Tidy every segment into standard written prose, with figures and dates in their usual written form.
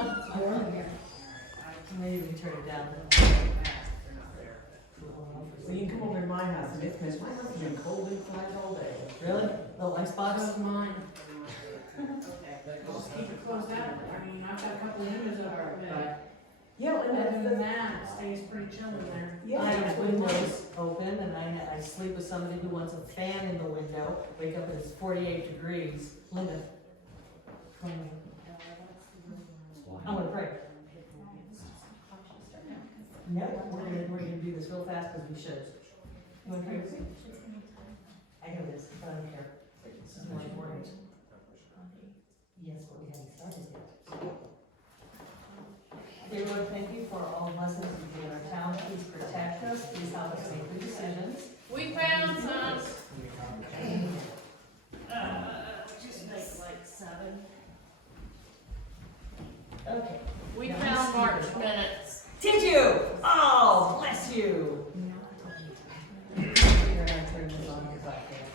Huh? You're on here. Maybe we turn it down. So you can come over to my house and it's been, my house has been cold inside all day. Really? Little icebox? That's mine. I'll just keep it closed out. I mean, I've got a couple windows open, but Yeah, and other than that, it stays pretty chill in there. Yeah. I have windows open and I sleep with somebody who wants a fan in the window, wake up and it's 48 degrees. Linda. I'm gonna pray. No, we're gonna do this real fast because we should. You wanna pray with me? I know this, but I don't care. This is more important. Yes, but we haven't started yet. Dear Lord, thank you for all blessings you give in our town. Please protect us. Please help us make good decisions. We found some. Just make like 7. Okay. We Yeah, found March Stephen. minutes. Did you? Oh, bless you. Here, I turn this on because I can't.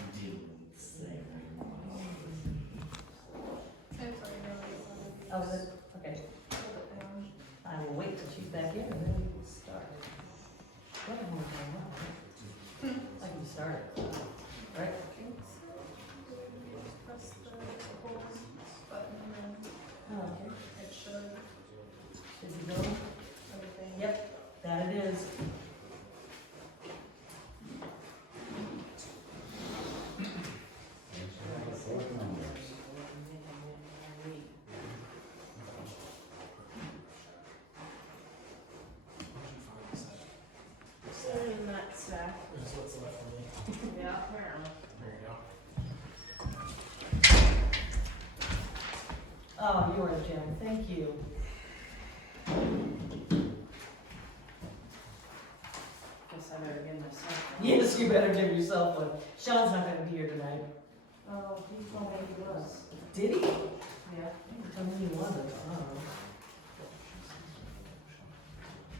Oh, is it? Okay. I will wait till she's back in and then we will start. What am I doing? I can start it, right? Press the hold button and Oh, okay. it should Did you go? everything. Yep, that it is. Put it in that stack. That's what's left for me. Yeah, apparently. There you go. Oh, you are a gem. Thank you. Guess I better give myself one. Yes, you better give yourself one. Sean's not gonna be here tonight. Oh, he told me he was. Did he? Yeah. Tell me he wasn't. Oh.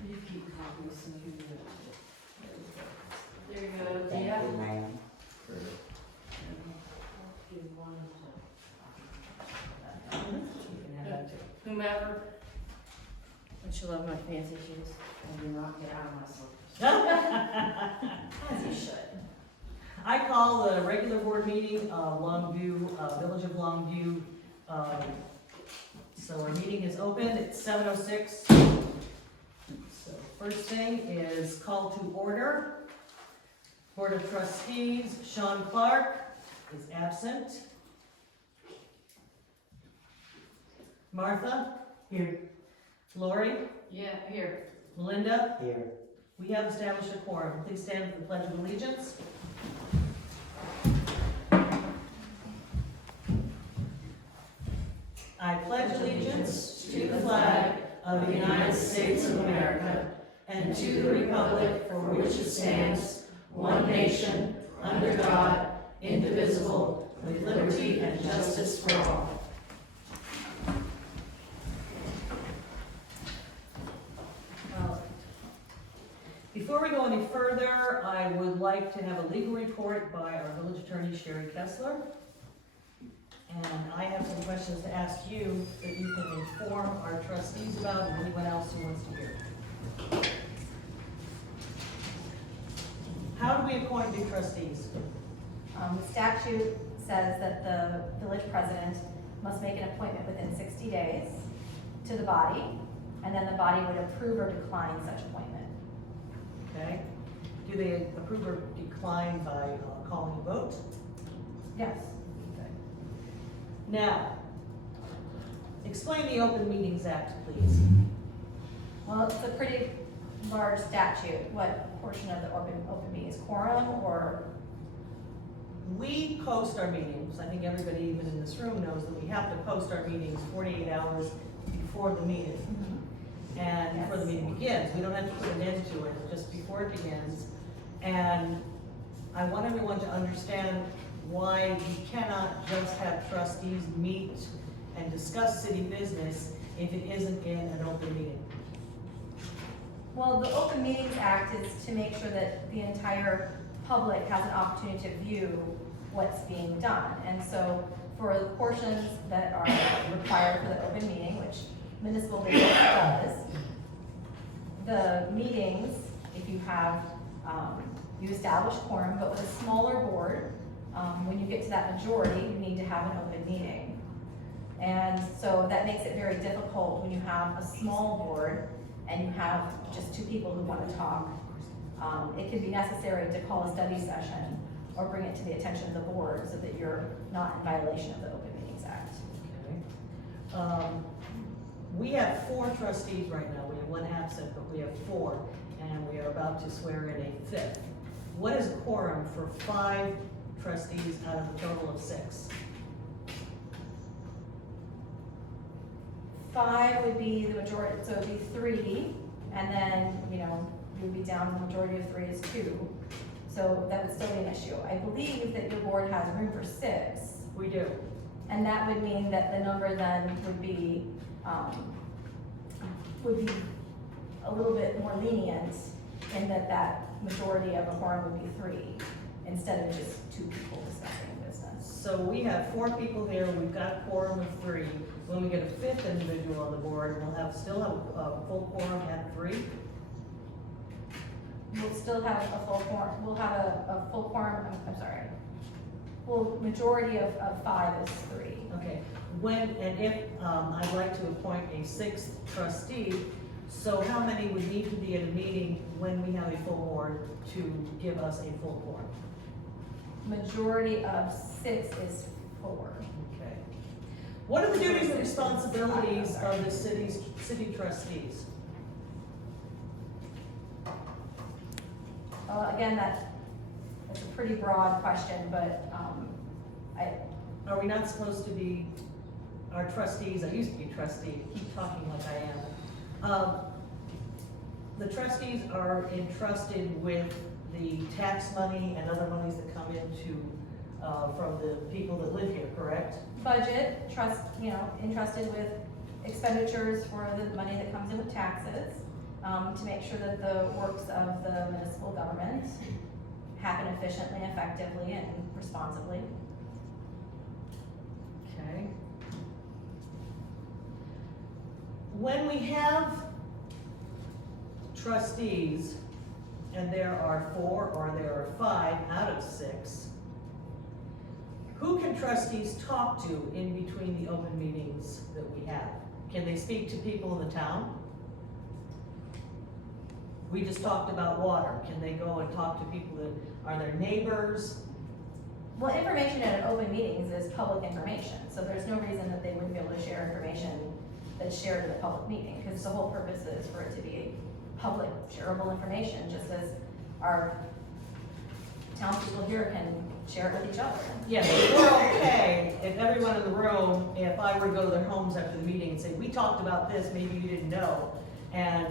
You keep copies and you do it. There you go. Yeah. Give one You can have that too. to whomever. Don't you love my fancy shoes? I do not get out of my slippers. As you should. I call the regular board meeting, Longview, Village of Longview. So our meeting is open, it's 7:06. So first thing is call to order. Board of Trustees, Sean Clark is absent. Martha? Here. Lori? Yeah, here. Melinda? Here. We have established a quorum. Please stand for the Pledge of Allegiance. I pledge allegiance to the flag of the United States of America and to the republic for which it stands, one nation, under God, indivisible, with liberty and justice for all. Before we go any further, I would like to have a legal report by our village attorney, Sherry Kessler. And I have some questions to ask you that you can inform our trustees about and anyone else who wants to hear. How do we appoint new trustees? The statute says that the village president must make an appointment within 60 days to the body, and then the body would approve or decline such appointment. Okay? Do they approve or decline by calling a vote? Yes. Okay. Now, explain the Open Meetings Act, please. Well, it's a pretty large statute. What portion of the open meetings, quorum or? We post our meetings. I think everybody even in this room knows that we have to post our meetings 48 hours before the meeting. And before the meeting begins. We don't have to put an end to it, just before it begins. And I want everyone to understand why we cannot just have trustees meet and discuss city business if it isn't in an open meeting. Well, the Open Meetings Act is to make sure that the entire public has an opportunity to view what's being done. And so for the portions that are required for the open meeting, which municipal business does. The meetings, if you have, you establish quorum, but with a smaller board, when you get to that majority, you need to have an open meeting. And so that makes it very difficult when you have a small board and you have just two people who want to talk. It can be necessary to call a study session or bring it to the attention of the board so that you're not in violation of the Open Meetings Act. Okay. We have 4 trustees right now. We have 1 absent, but we have 4, and we are about to swear in a 5th. What is a quorum for 5 trustees out of a total of 6? 5 would be the majority, so it'd be 3, and then, you'd be down, the majority of 3 is 2. So that would still be an issue. I believe that your board has room for 6. We do. And that would mean that the number then would be a little bit more lenient in that majority of a quorum would be 3 instead of just 2 people discussing business. So we have 4 people here, we've got a quorum of 3. When we get a 5th individual on the board, we'll still have a full quorum at 3. We'll still have a full quorum, we'll have a full quorum, I'm sorry. Well, majority of 5 is 3. Okay, when and if, I'd like to appoint a 6th trustee, so how many would need to be at a meeting when we have a full board to give us a full quorum? Majority of 6 is 4. Okay. What are the duties and responsibilities of the city trustees? Well, again, that's a pretty broad question, but, Are we not supposed to be, our trustees, I used to be trustee, keep talking like I am. The trustees are entrusted with the tax money and other monies that come into, from the people that live here, correct? budget, entrusted with expenditures for the money that comes in with taxes, to make sure that the works of the municipal government happen efficiently, effectively, and responsibly. Okay. When we have trustees, and there are 4 or there are 5 out of 6, who can trustees talk to in between the open meetings that we have? Can they speak to people in the town? We just talked about water. Can they go and talk to people that are their neighbors? Well, information at an open meetings is public information, so there's no reason that they wouldn't be able to share information that's shared at a public meeting, because the whole purpose is for it to be public, shareable information, just as our townspeople here can share it with each other. Yes, we're okay if everyone in the room, if I were to go to their homes after the meeting and say, we talked about this, maybe you didn't know, and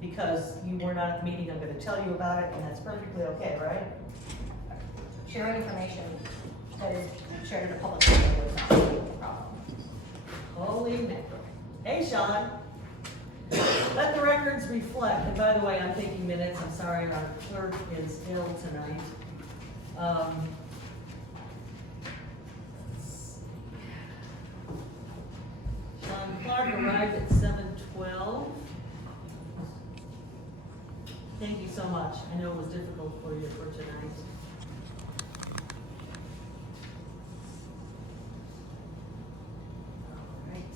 because you were not at the meeting, I'm gonna tell you about it, and that's perfectly okay, right? Sharing information that is shared at a public meeting would not be a problem. Holy mackerel. Hey, Sean. Let the records reflect, and by the way, I'm taking minutes, I'm sorry, our clerk is ill tonight. Sean Clark arrived at 7:12. Thank you so much. I know it was difficult for you for tonight. All right.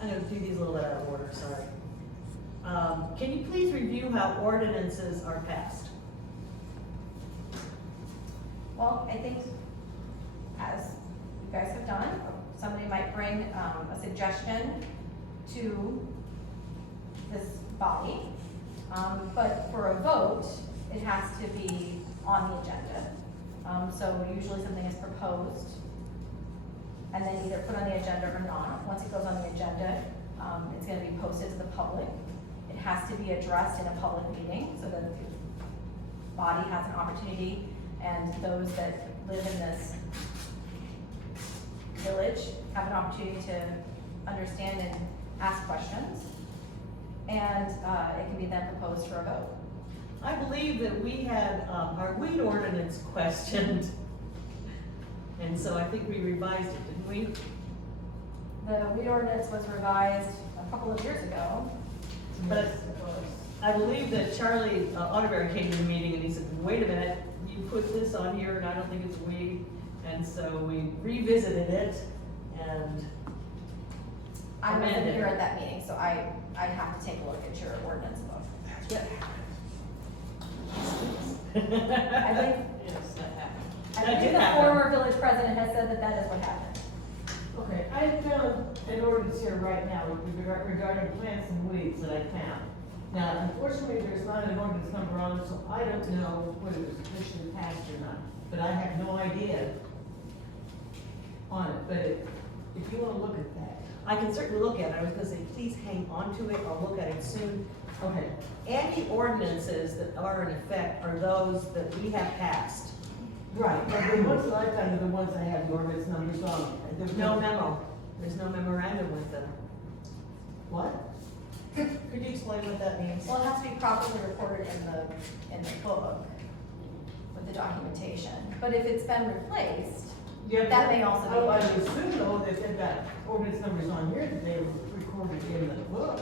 I'm gonna do these a little bit out of order, sorry. Can you please review how ordinances are passed? Well, I think, as you guys have done, somebody might bring a suggestion to this body, but for a vote, it has to be on the agenda. So usually something is proposed, and then either put on the agenda or not. Once it goes on the agenda, it's gonna be posted to the public. It has to be addressed in a public meeting, so that the body has an opportunity, and those that live in this village have an opportunity to understand and ask questions. And it can be then proposed for a vote. I believe that we had our weed ordinance questioned And so I think we revised it, didn't we? The weed ordinance was revised a couple of years ago. But I believe that Charlie Otterberry came to the meeting and he said, wait a minute, you put this on here and I don't think it's weed. And so we revisited it and I wasn't amended here it. at that meeting, so I'd have to take a look at your ordinance book. I think, Yes, that happened. I That think did the happen. former village president has said that that is what happened. Okay, I found an ordinance here right now regarding plants and weeds that I found. Now, unfortunately, there's not an ordinance number on it, so I don't know whether it was officially passed or not, but I have no idea on it, but if you wanna look at that. I can certainly look at it. I was gonna say, please hang on to it. I'll look at it soon. Okay, Any ordinances that are in effect are those that we have passed. right, but the ones that I found are the ones that have the ordinance numbers on. There's no memo. There's no memorandum with them. What? Could you explain what that means? Well, it has to be properly recorded in the book with the documentation. But if it's been replaced, Yeah, that may also be. I would assume though that they've got ordinance numbers on here that they were recorded in the book.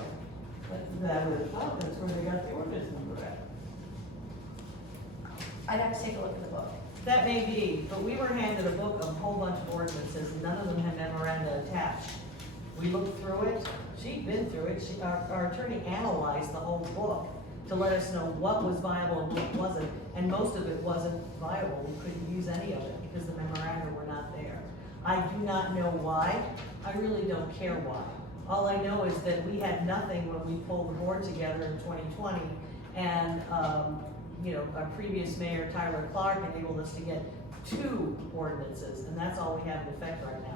That I would have thought that's where they got the ordinance number at. I'd have to take a look at the book. That may be, but we were handed a book of a whole bunch of ordinances, and none of them had memoranda attached. We looked through it, she'd been through it, our attorney analyzed the whole book to let us know what was viable and what wasn't, and most of it wasn't viable, we couldn't use any of it because the memoranda were not there. I do not know why, I really don't care why. All I know is that we had nothing when we pulled the board together in 2020, and, our previous mayor, Tyler Clark, enabled us to get 2 ordinances, and that's all we have in effect right now.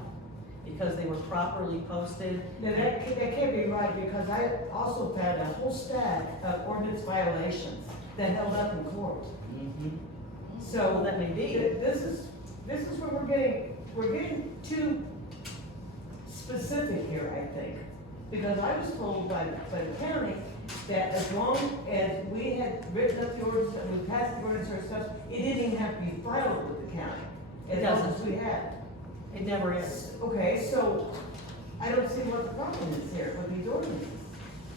Because they were properly posted. Now, that can't be right, because I also found a whole stack of ordinance violations that held up in court. Well, So, that may be. this is where we're getting too specific here, I think. Because I was told by the county that as long as we had written up the ordinance and we passed the ordinance ourselves, it didn't even have to be filed with the county. It As long doesn't. as we had. It never is. Okay, so I don't see what the problem is here with these ordinances.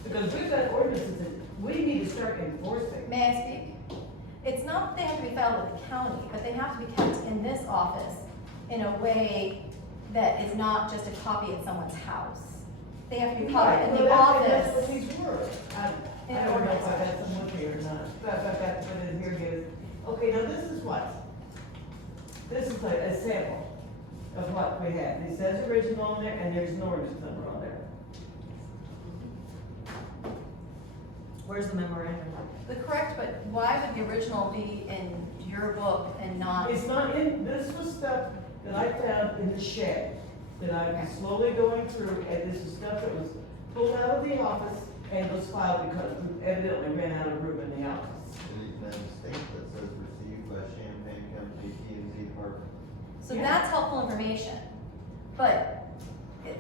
Because we've got ordinances that we need to start enforcing. May I speak? It's not that they have to be filed with the county, but they have to be kept in this office in a way that is not just a copy at someone's house. They have to be copied in Well, the that's what office. these were. In I don't know if I ordinance. got some with me or not, but I've got to put it in here again. Okay, now this is what? This is a sample of what we have. It says original on there and there's an ordinance number on there. Where's the memorandum? The correct, but why would the original be in your book and not? It's not in, this was stuff that I found in the shed, that I was slowly going through, and this is stuff that was pulled out of the office and was filed because we evidently ran out of room in the office. United States that says received by Champaign County P&Z Department. So Yeah. that's helpful information, but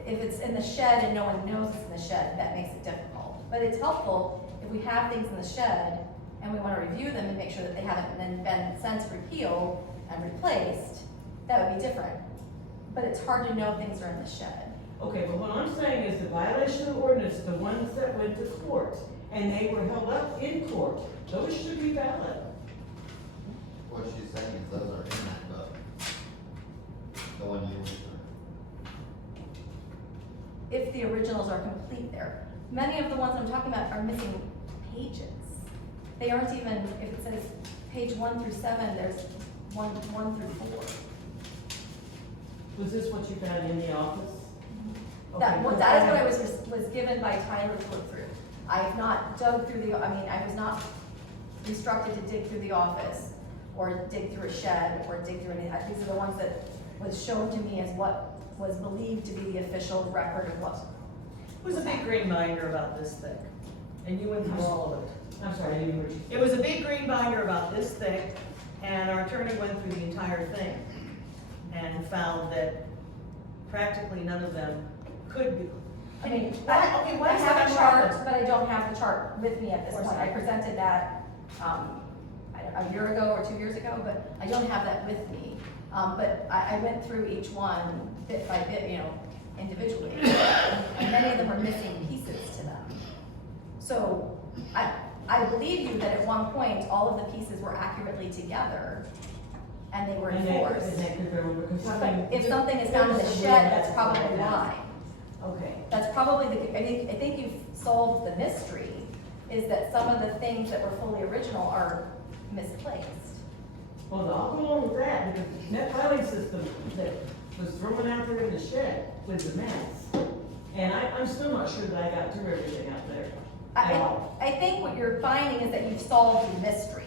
if it's in the shed and no one knows it's in the shed, that makes it difficult. But it's helpful if we have things in the shed and we wanna review them and make sure that they haven't then been since repealed and replaced, that would be different. But it's hard to know things are in the shed. Okay, but what I'm saying is the violation of ordinance, the ones that went to court, and they were held up in court, those should be valid. What she's saying is those are in that book. The one you returned. If the originals are complete there. Many of the ones I'm talking about are missing pages. They aren't even, if it says page 1 through 7, there's one through 4. Was this what you found in the office? That, Okay, what, because that is I what have- was given by Tyler to look through. I have not dug through the, I was not instructed to dig through the office, or dig through a shed, or dig through any, these are the ones that was shown to me as what was believed to be the official record of what. It was a big green binder about this thick, and you went through all of it. I'm sorry, I didn't hear you. It was a big green binder about this thick, and our attorney went through the entire thing and found that practically none of them could be. I mean, why I is have that a a chart, problem? but I don't have the chart with me at this Of course point. I not. presented that, a year ago or 2 years ago, but I don't have that with me. But I went through each one bit by bit, individually, and many of them were missing pieces to them. So I believe you that at one point, all of the pieces were accurately together, and they were And enforced. they could go, because But something. if something is found in the shed, that's probably why. Okay. That's probably I think you've solved the mystery, is that some of the things that were fully original are misplaced. Well, I'll go along with that, because that filing system that was thrown out there in the shed was a mess. And I'm still not sure that I got through everything out there. At all. I think what you're finding is that you've solved the mystery.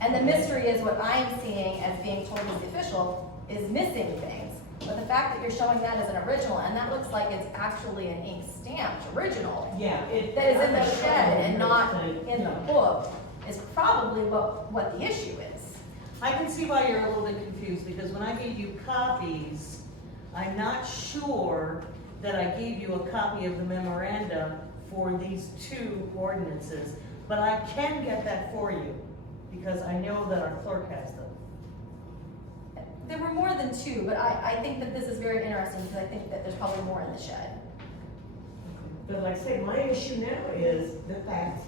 And the mystery is what I'm seeing as being told as the official is missing things. But the fact that you're showing that as an original, and that looks like it's actually an ink stamped original, Yeah, it. that is in the shed and not Thing. in the book, is probably what the issue is. I can see why you're a little bit confused, because when I gave you copies, I'm not sure that I gave you a copy of the memoranda for these two ordinances, but I can get that for you, because I know that our clerk has them. There were more than two, but I think that this is very interesting, because I think that there's probably more in the shed. But like I say, my issue now is the fact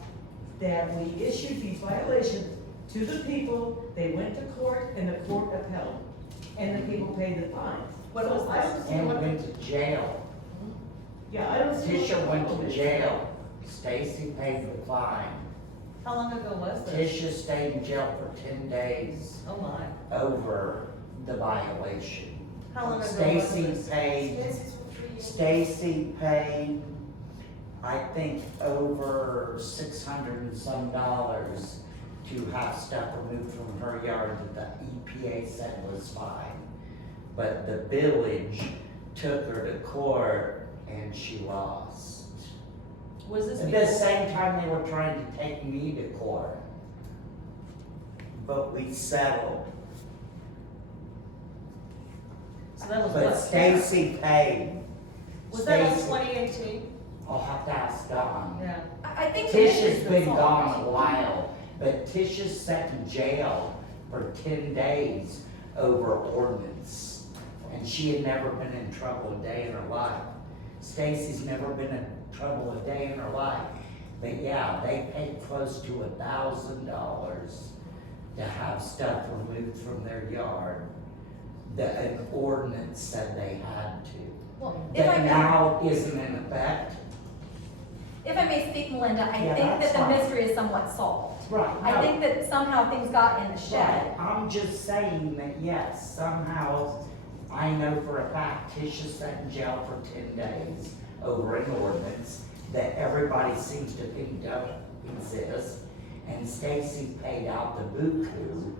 that we issued these violations to the people, they went to court, and the court upheld, and the people paid the fines. What was So I don't this? see And what- went to jail. Yeah, I don't see. what Tisha the went problem to is. jail. Stacy paid the fine. How long ago was this? Tisha stayed in jail for 10 days Oh my. over the violation. How long ago was Stacy this? Stacy paid, I think, over $600 and some to have stuff removed from her yard that the EPA said was fine. But the village took her to court and she lost. Was this At before? the same time, they were trying to take me to court. But we settled. So that was But what? Stacy paid. Was that in Stacy- 2018? I'll have to ask Dawn. Yeah. I think the mystery's Tisha's been solved. gone a while, but Tisha's sat in jail for 10 days over ordinance. And she had never been in trouble a day in her life. Stacy's never been in trouble a day in her life. But yeah, they paid close to $1,000 to have stuff removed from their yard that an ordinance said they had to. Well, if I That may, now isn't in effect. if I may speak, Melinda, I Yeah, think that's that the fine. mystery is somewhat solved. Right. I think that somehow things got in the shed. Right, I'm just saying that yes, somehow, I know for a fact Tisha sat in jail for 10 days over an ordinance that everybody seems to think don't exist. And Stacy paid out the buku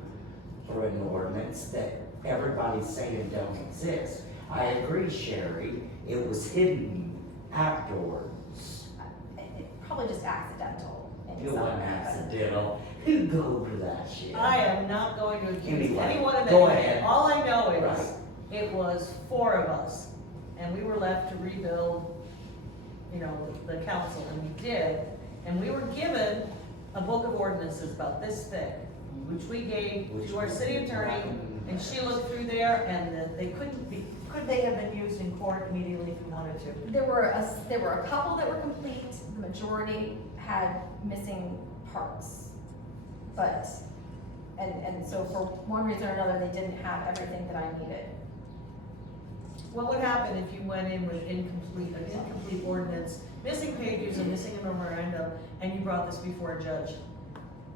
for an ordinance that everybody's saying don't exist. I agree, Sherry, it was hidden afterwards. Probably just accidental. in It some wasn't way. accidental, who go over that shit? I am not going to accuse Anyway, anyone of go anything. ahead. All I know is, Right. it was 4 of us, and we were left to rebuild, the council, and we did. And we were given a book of ordinances about this thick, which we gave to our city attorney, and she looked through there, and they could they have been used in court immediately if we wanted to? There were a couple that were complete, the majority had missing parts. But, and so for one reason or another, they didn't have everything that I needed. What would happen if you went in with an incomplete ordinance, missing pages and missing a memorandum, and you brought this before a judge?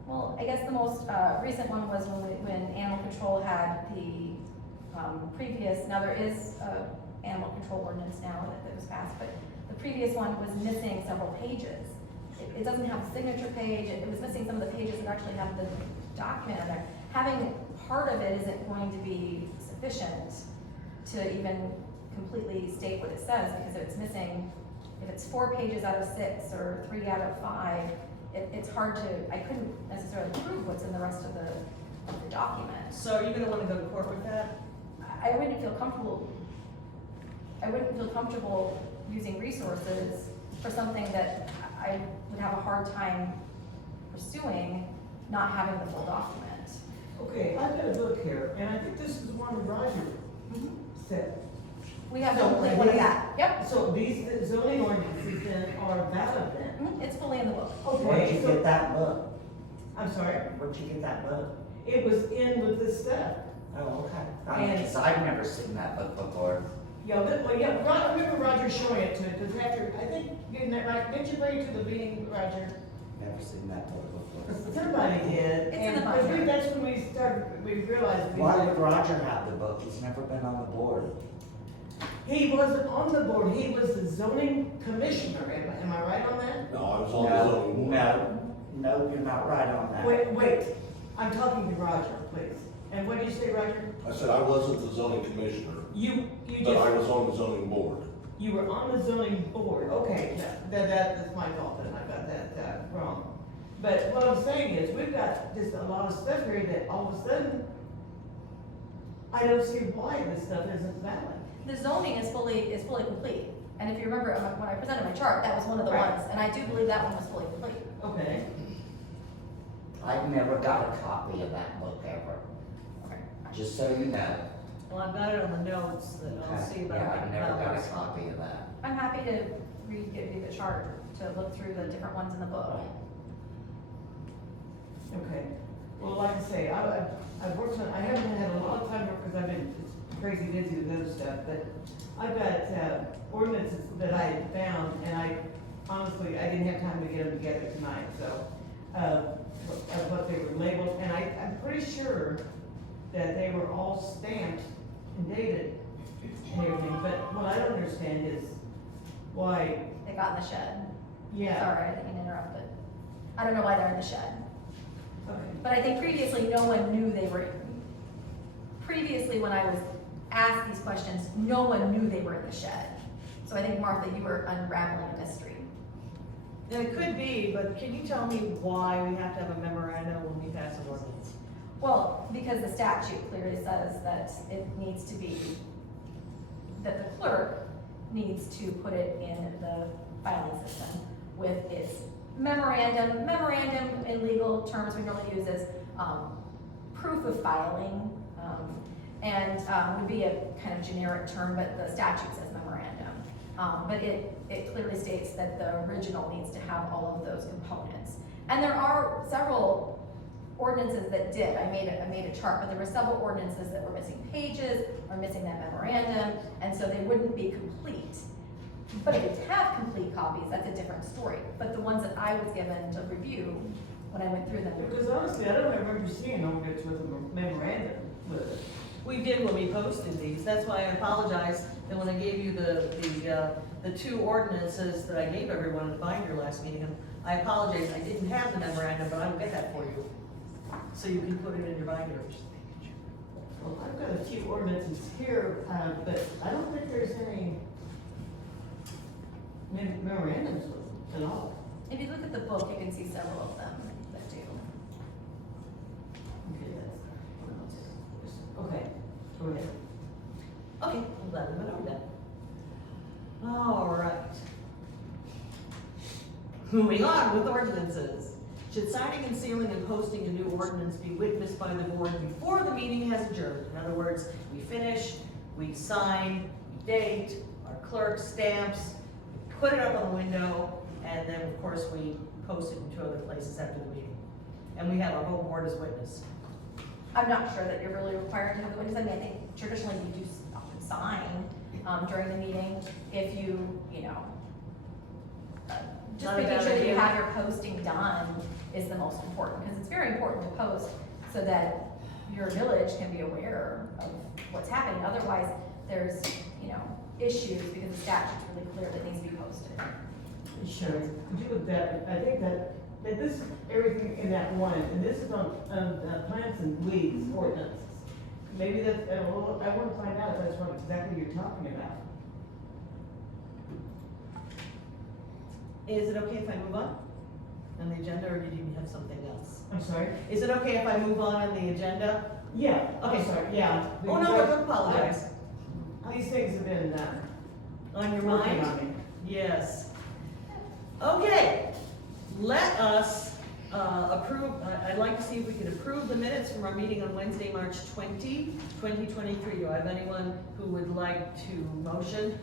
Well, I guess the most recent one was when animal control had the previous, now there is a animal control ordinance now that was passed, but the previous one was missing several pages. It doesn't have a signature page, it was missing some of the pages that actually have the document in there. Having part of it isn't going to be sufficient to even completely state what it says, because if it's missing, if it's 4 pages out of 6 or 3 out of 5, it's hard to, I couldn't necessarily prove what's in the rest of the document. So are you gonna wanna go to court with that? I wouldn't feel comfortable using resources for something that I would have a hard time pursuing, not having the full document. Okay, I've got a book here, and I think this is one Roger said. We have So, to complete one of these- that, yep, So these zoning ordinances then are valid then? it's fully in the book. Where'd Okay, you so, get that book? I'm sorry, Where'd you get that book? it was in with this stuff. Oh, okay. Because I've never seen that book before. Yeah, well, yeah, I remember Roger showing it to me, because after, I think, getting that right, didn't you bring it to the meeting, Roger? Never seen that book before. Somebody did. It's in and the because binder. that's when we started, we realized. Why would Roger have the book? He's never been on the board. He wasn't on the board, he was the zoning commissioner, am I right on that? No, I was on the zoning board. No, you're not right on that. Wait, I'm talking to Roger, please. And what did you say, Roger? I said I wasn't the zoning commissioner, You but I just, was on the zoning board. you were on the zoning board, okay, that's my fault, then I got that, wrong. But what I'm saying is, we've got just a lot of stuff here that all of a sudden, I don't see why this stuff isn't valid. The zoning is fully complete, and if you remember, when I presented my chart, that was one of the Right. ones, and I do believe that one was fully complete. Okay, I've never got a copy of that book ever, Okay. just so you know. Well, I've got it on the notes that I'll see, but Yeah, I I've never got a copy of that. I'm happy to give you the chart to look through the different ones in the book. okay. Well, like I say, I've worked on, I haven't had a lot of time because I've been crazy busy with other stuff, but I've got, ordinances that I had found, and I, honestly, I didn't have time to get them together tonight, so, of what they were labeled, and I'm pretty sure that they were all stamped and dated and everything, but what I don't understand is why, They got in the shed. yeah, Sorry, I didn't interrupt, but I don't know why they're in the shed. okay. But I think previously, no one knew they were, previously, when I was asked these questions, no one knew they were in the shed. So I think, Martha, you were unraveling a mystery. And it could be, but can you tell me why we have to have a memorandum when we pass an ordinance? Well, because the statute clearly says that it needs to be, that the clerk needs to put it in the filing system with its memorandum. Memorandum in legal terms we normally use as proof of filing, and would be a kind of generic term, but the statute says memorandum. But it clearly states that the original needs to have all of those components. And there are several ordinances that did. I made a chart, but there were several ordinances that were missing pages or missing that memorandum, and so they wouldn't be complete. But if you have complete copies, that's a different story. But the ones that I was given to review, when I went through them. Because honestly, I don't remember seeing ordinance with a memorandum with it. We did when we posted these, that's why I apologize, that when I gave you the two ordinances that I gave everyone in the binder last meeting, I apologize, I didn't have the memorandum, but I will get that for you, so you can put it in your binder. Well, I've got a few ordinances here, but I don't think there's any memorandums with them at all. If you look at the book, you can see several of them that do. Okay, okay, go ahead. Okay, I'm glad we went over that. All right. Moving on with ordinances. Should signing and sealing and posting a new ordinance be witnessed by the board before the meeting has adjourned? In other words, we finish, we sign, we date, our clerk stamps, put it up on the window, and then, of course, we post it in two other places after the meeting. And we have our whole board as witness. I'm not sure that you're really required to have the witness. I mean, I think traditionally you do often sign during the meeting if you just Not a making bad sure that you idea. have your posting done is the most important, because it's very important to post so that your village can be aware of what's happening. Otherwise, there's, issues because the statute's really clear that it needs to be posted. Sure, could you look that, I think that this, everything in that one, and this is on, plants and weeds ordinances. Maybe that, I want to find out if that's what exactly you're talking about. Is it okay if I move on the agenda, or did you have something else? I'm sorry? Is it okay if I move on the agenda? Yeah, Okay. I'm sorry, yeah. Oh, no, don't apologize. These things have been, On your working mind? on me. Yes. Okay, let us, I'd like to see if we can approve the minutes from our meeting on Wednesday, March 2023. Do I have anyone who would like to motion?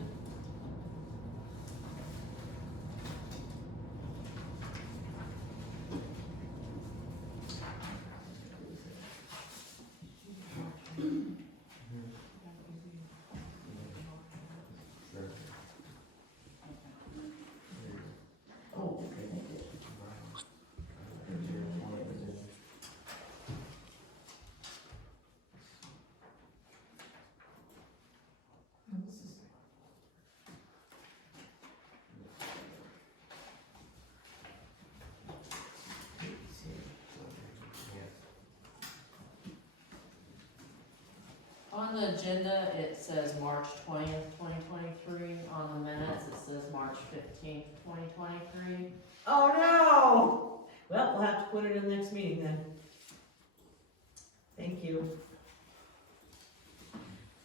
Oh, okay, thank you. On the agenda, it says March 20th, 2023. On the minutes, it says March 15th, 2023. Oh, no! Well, we'll have to put it in the next meeting then. Thank you.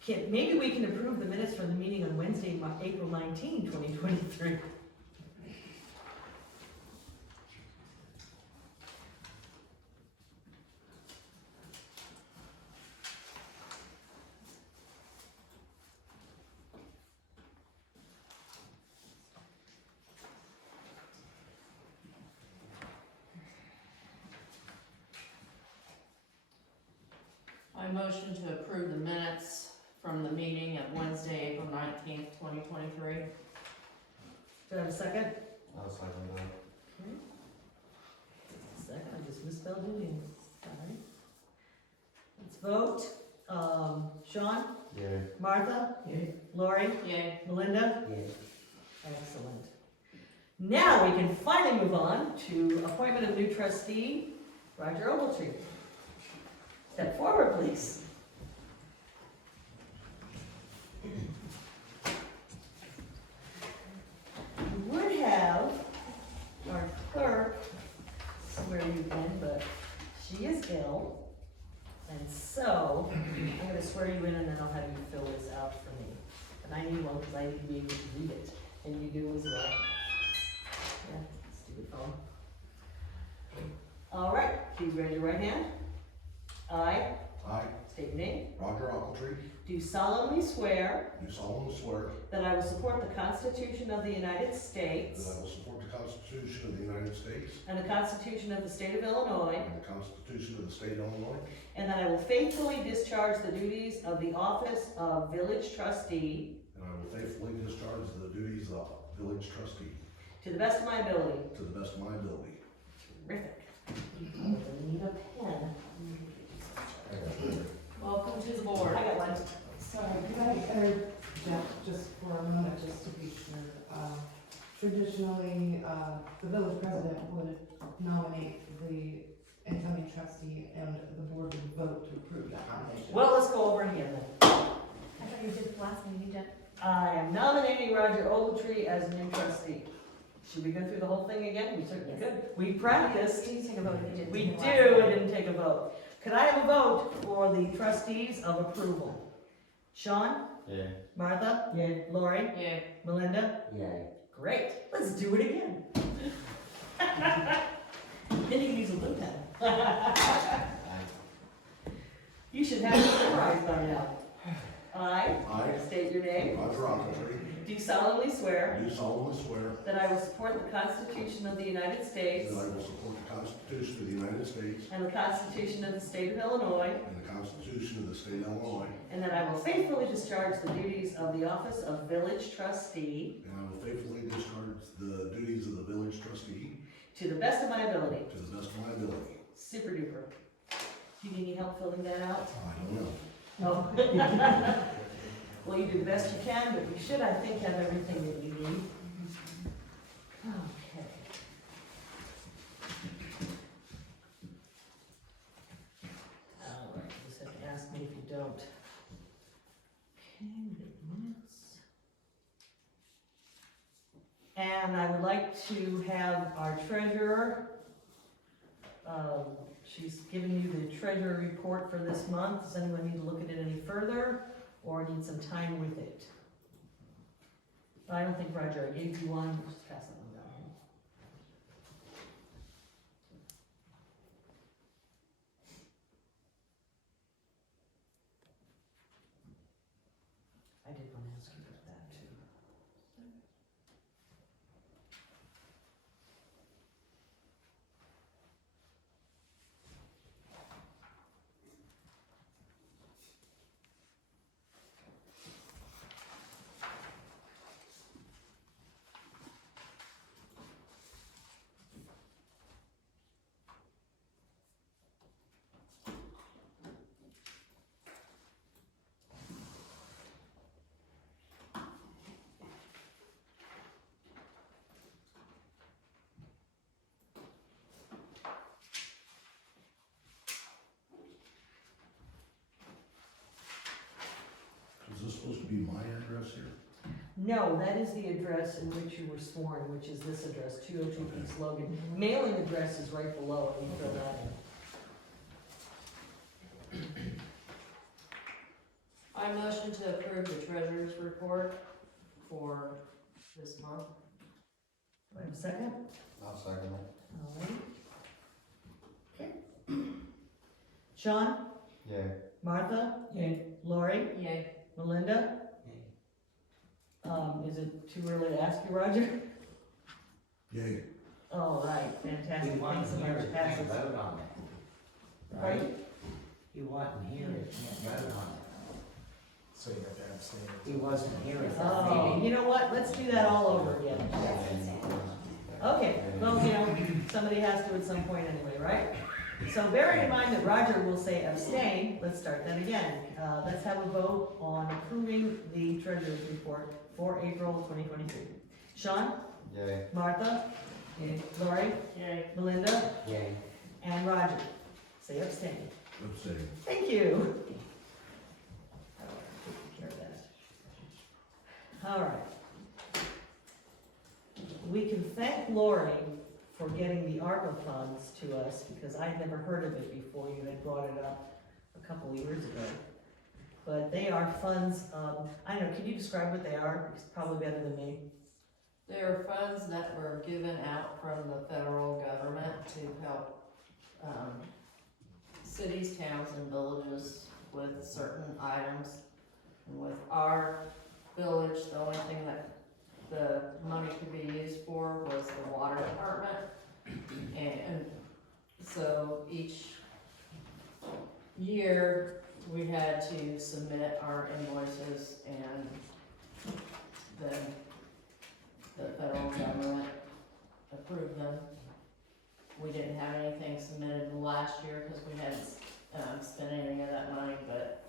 Maybe we can approve the minutes from the meeting on Wednesday, April 19, 2023. I motion to approve the minutes from the meeting of Wednesday, April 19th, 2023. Do I have a second? I'll second that. Okay. Second, I just misspelled your name, sorry. Let's vote. Sean? Yeah. Martha? Yeah. Lori? Yay. Melinda? Yeah. Excellent. Now we can finally move on to appointment of new trustee, Roger Ogletree. Step forward, please. We would have our clerk swear you in, but she is ill. And so, I'm gonna swear you in and then I'll have you fill this out for me. And I need one because I need to be able to read it, and you do as well. Yeah, stupid phone. All right, please raise your right hand. I I, state your name. Roger Ogletree, Do solemnly swear do solemnly swear that I will support the Constitution of the United that States I will support the Constitution of the United States and the Constitution of the State of Illinois, and the Constitution of the State of Illinois, and that I will faithfully discharge the duties of the office of village trustee and I will faithfully discharge the duties of village trustee to the best of my ability. to the best of my ability. Terrific. I need a pen. Welcome to the board. I got one. Sorry, could I interject just for a moment, just to be sure? Traditionally, the village president would nominate the incoming trustee and the board would vote to approve that nomination. Well, let's go over it again then. I thought you did the last meeting, Jen. I am nominating Roger Ogletree as new trustee. Should we go through the whole thing again? We certainly could. We practiced. Please take a vote if you did. We do, I didn't take a vote. Could I have a vote for the trustees of approval? Sean? Yeah. Martha? Yeah. Lori? Yay. Melinda? Yay. Great, let's do it again. Then you can use a blue pen. You should have it memorized by now. I I, state your name. Roger Ogletree, Do solemnly swear do solemnly swear that I will support the Constitution of the United States that I will support the Constitution of the United States and the Constitution of the State of Illinois, and the Constitution of the State of Illinois, and that I will faithfully discharge the duties of the office of village trustee and I will faithfully discharge the duties of the village trustee to the best of my ability. to the best of my ability. Super duper. Do you need any help filling that out? I don't know. Oh. Well, you do the best you can, but you should, I think, have everything that you need. Okay. All right, you just have to ask me if you don't. Okay, minutes. And I would like to have our treasurer, she's given you the treasurer report for this month. Does anyone need to look at it any further or need some time with it? I don't think, Roger, I gave you one. Just pass that one No, that is the address in which you were sworn, which is this address, 202 East Logan. Mailing address is right below, and you fill that in. I motion to approve the treasurer's report for this month. Do I have a second? I'll second it. All right. Okay. Sean? Yeah. Martha? Yay. Lori? Yay. Melinda? Is it too early to ask you, Roger? Yay. All right, He fantastic, wasn't thanks so here, much, he can't passes. vote on it. Right? Right? He wasn't here, he can't vote on So you have to abstain. it. He wasn't here at that Oh, meeting. you know what, let's do that all over again. Okay, well, you know, somebody has to at some point anyway, right? So bearing in mind that Roger will say abstain, let's start that again. Let's have a vote on approving the treasurer's report for April 2023. Sean? Yay. Martha? Lori? Yay. Melinda? Yay. And Roger? Say abstain. Abstain. Thank you. Take care of that. All right. We can thank Lori for getting the ARPA funds to us, because I'd never heard of it before. You had brought it up a couple of years ago. But they are funds, I don't know, can you describe what they are? It's probably better than me. They are funds that were given out from the federal government to help, cities, towns, and villages with certain items. And with our village, the only thing that the money could be used for was the water department. And so each year, we had to submit our invoices, and then the federal government approved them. We didn't have anything submitted last year because we hadn't spent any of that money, but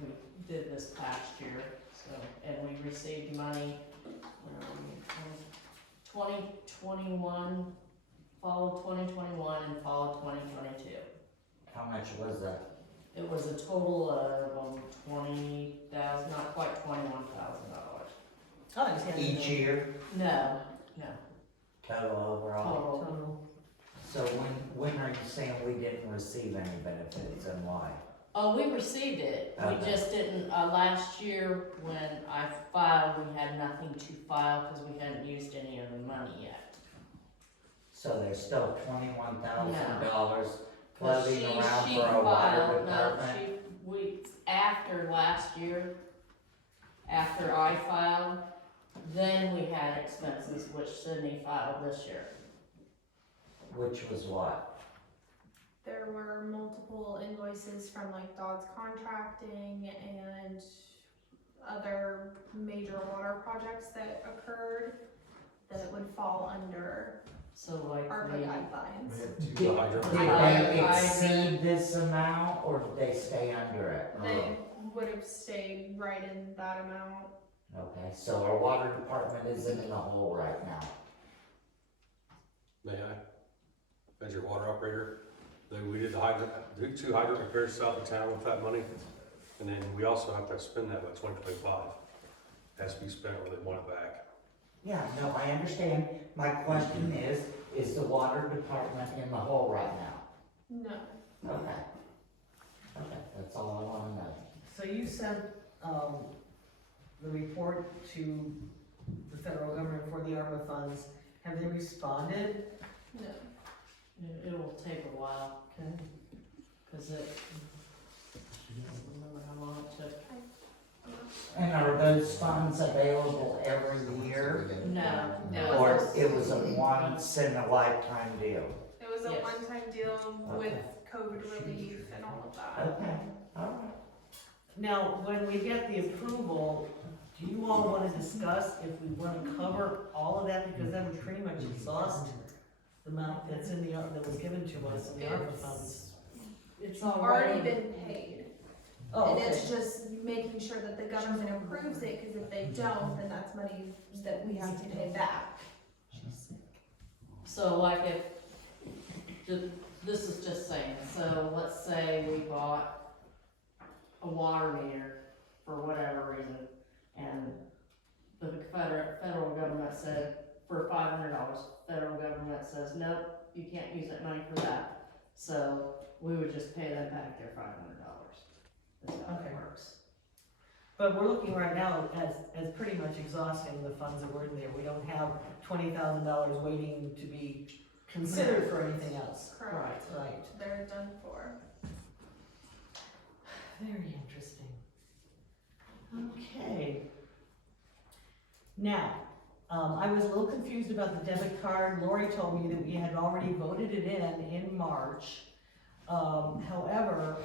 we did this past year, so, and we received money, 2021, fall of 2021 and fall of 2022. How much was that? It was a total of $20,000, not quite $21,000. Oh, I just had Each year, No, total overall? total. Total. So when are you saying we didn't receive any benefits and why? Oh, we received it. We Okay. just didn't, last year when I filed, we had nothing to file because we hadn't used any of the money yet. So there's still $21,000 Cause floating she around for a water filed, department? after last year, after I filed, then we had expenses, which Sydney filed this year. Which was what? There were multiple invoices from like Dodds Contracting and other major water projects that occurred that would fall under So like ARPA the, guidelines. We had two Did hydrants. they I- exceed this amount or did they stay under it? They would have stayed right in that amount. Okay, so our water department isn't in the hole right now. May I? As your water operator, we did did 2 hydrant repairs south of town with that money. And then we also have to spend that by 2025. Has to be spent or they want it back. Yeah, no, I understand. My question is the water department in the hole right now? No. Okay. Okay, that's all I wanna know. So you sent, the report to the federal government for the ARPA funds. Have they responded? No. it will take a while, Okay. cause it, I don't remember how long it took. And are those funds available every year? No, Or it was a once in a lifetime deal? It was a Yes. one-time deal with Okay. COVID relief and all of that. Okay, alright. Now, when we get the approval, do you all wanna discuss if we wanna cover all of that, because that would pretty much exhaust the amount that's in the, that was given to us in the ARPA funds? it's Already been paid. Oh, And it's okay. just making sure that the government approves it, cause if they don't, then that's money that we have to pay back. So like if, this is just saying, so let's say we bought a water meter for whatever reason, and the federal government said for $500, federal government says, nope, you can't use that money for that. So we would just pay them back their $500. That's how Okay. it works. But we're looking right now as pretty much exhausting the funds that were in there. We don't have $20,000 waiting to be considered for anything else. Correct. Right. They're done for. Very interesting. Okay. Now, I was a little confused about the debit card. Lori told me that we had already voted it in March. However,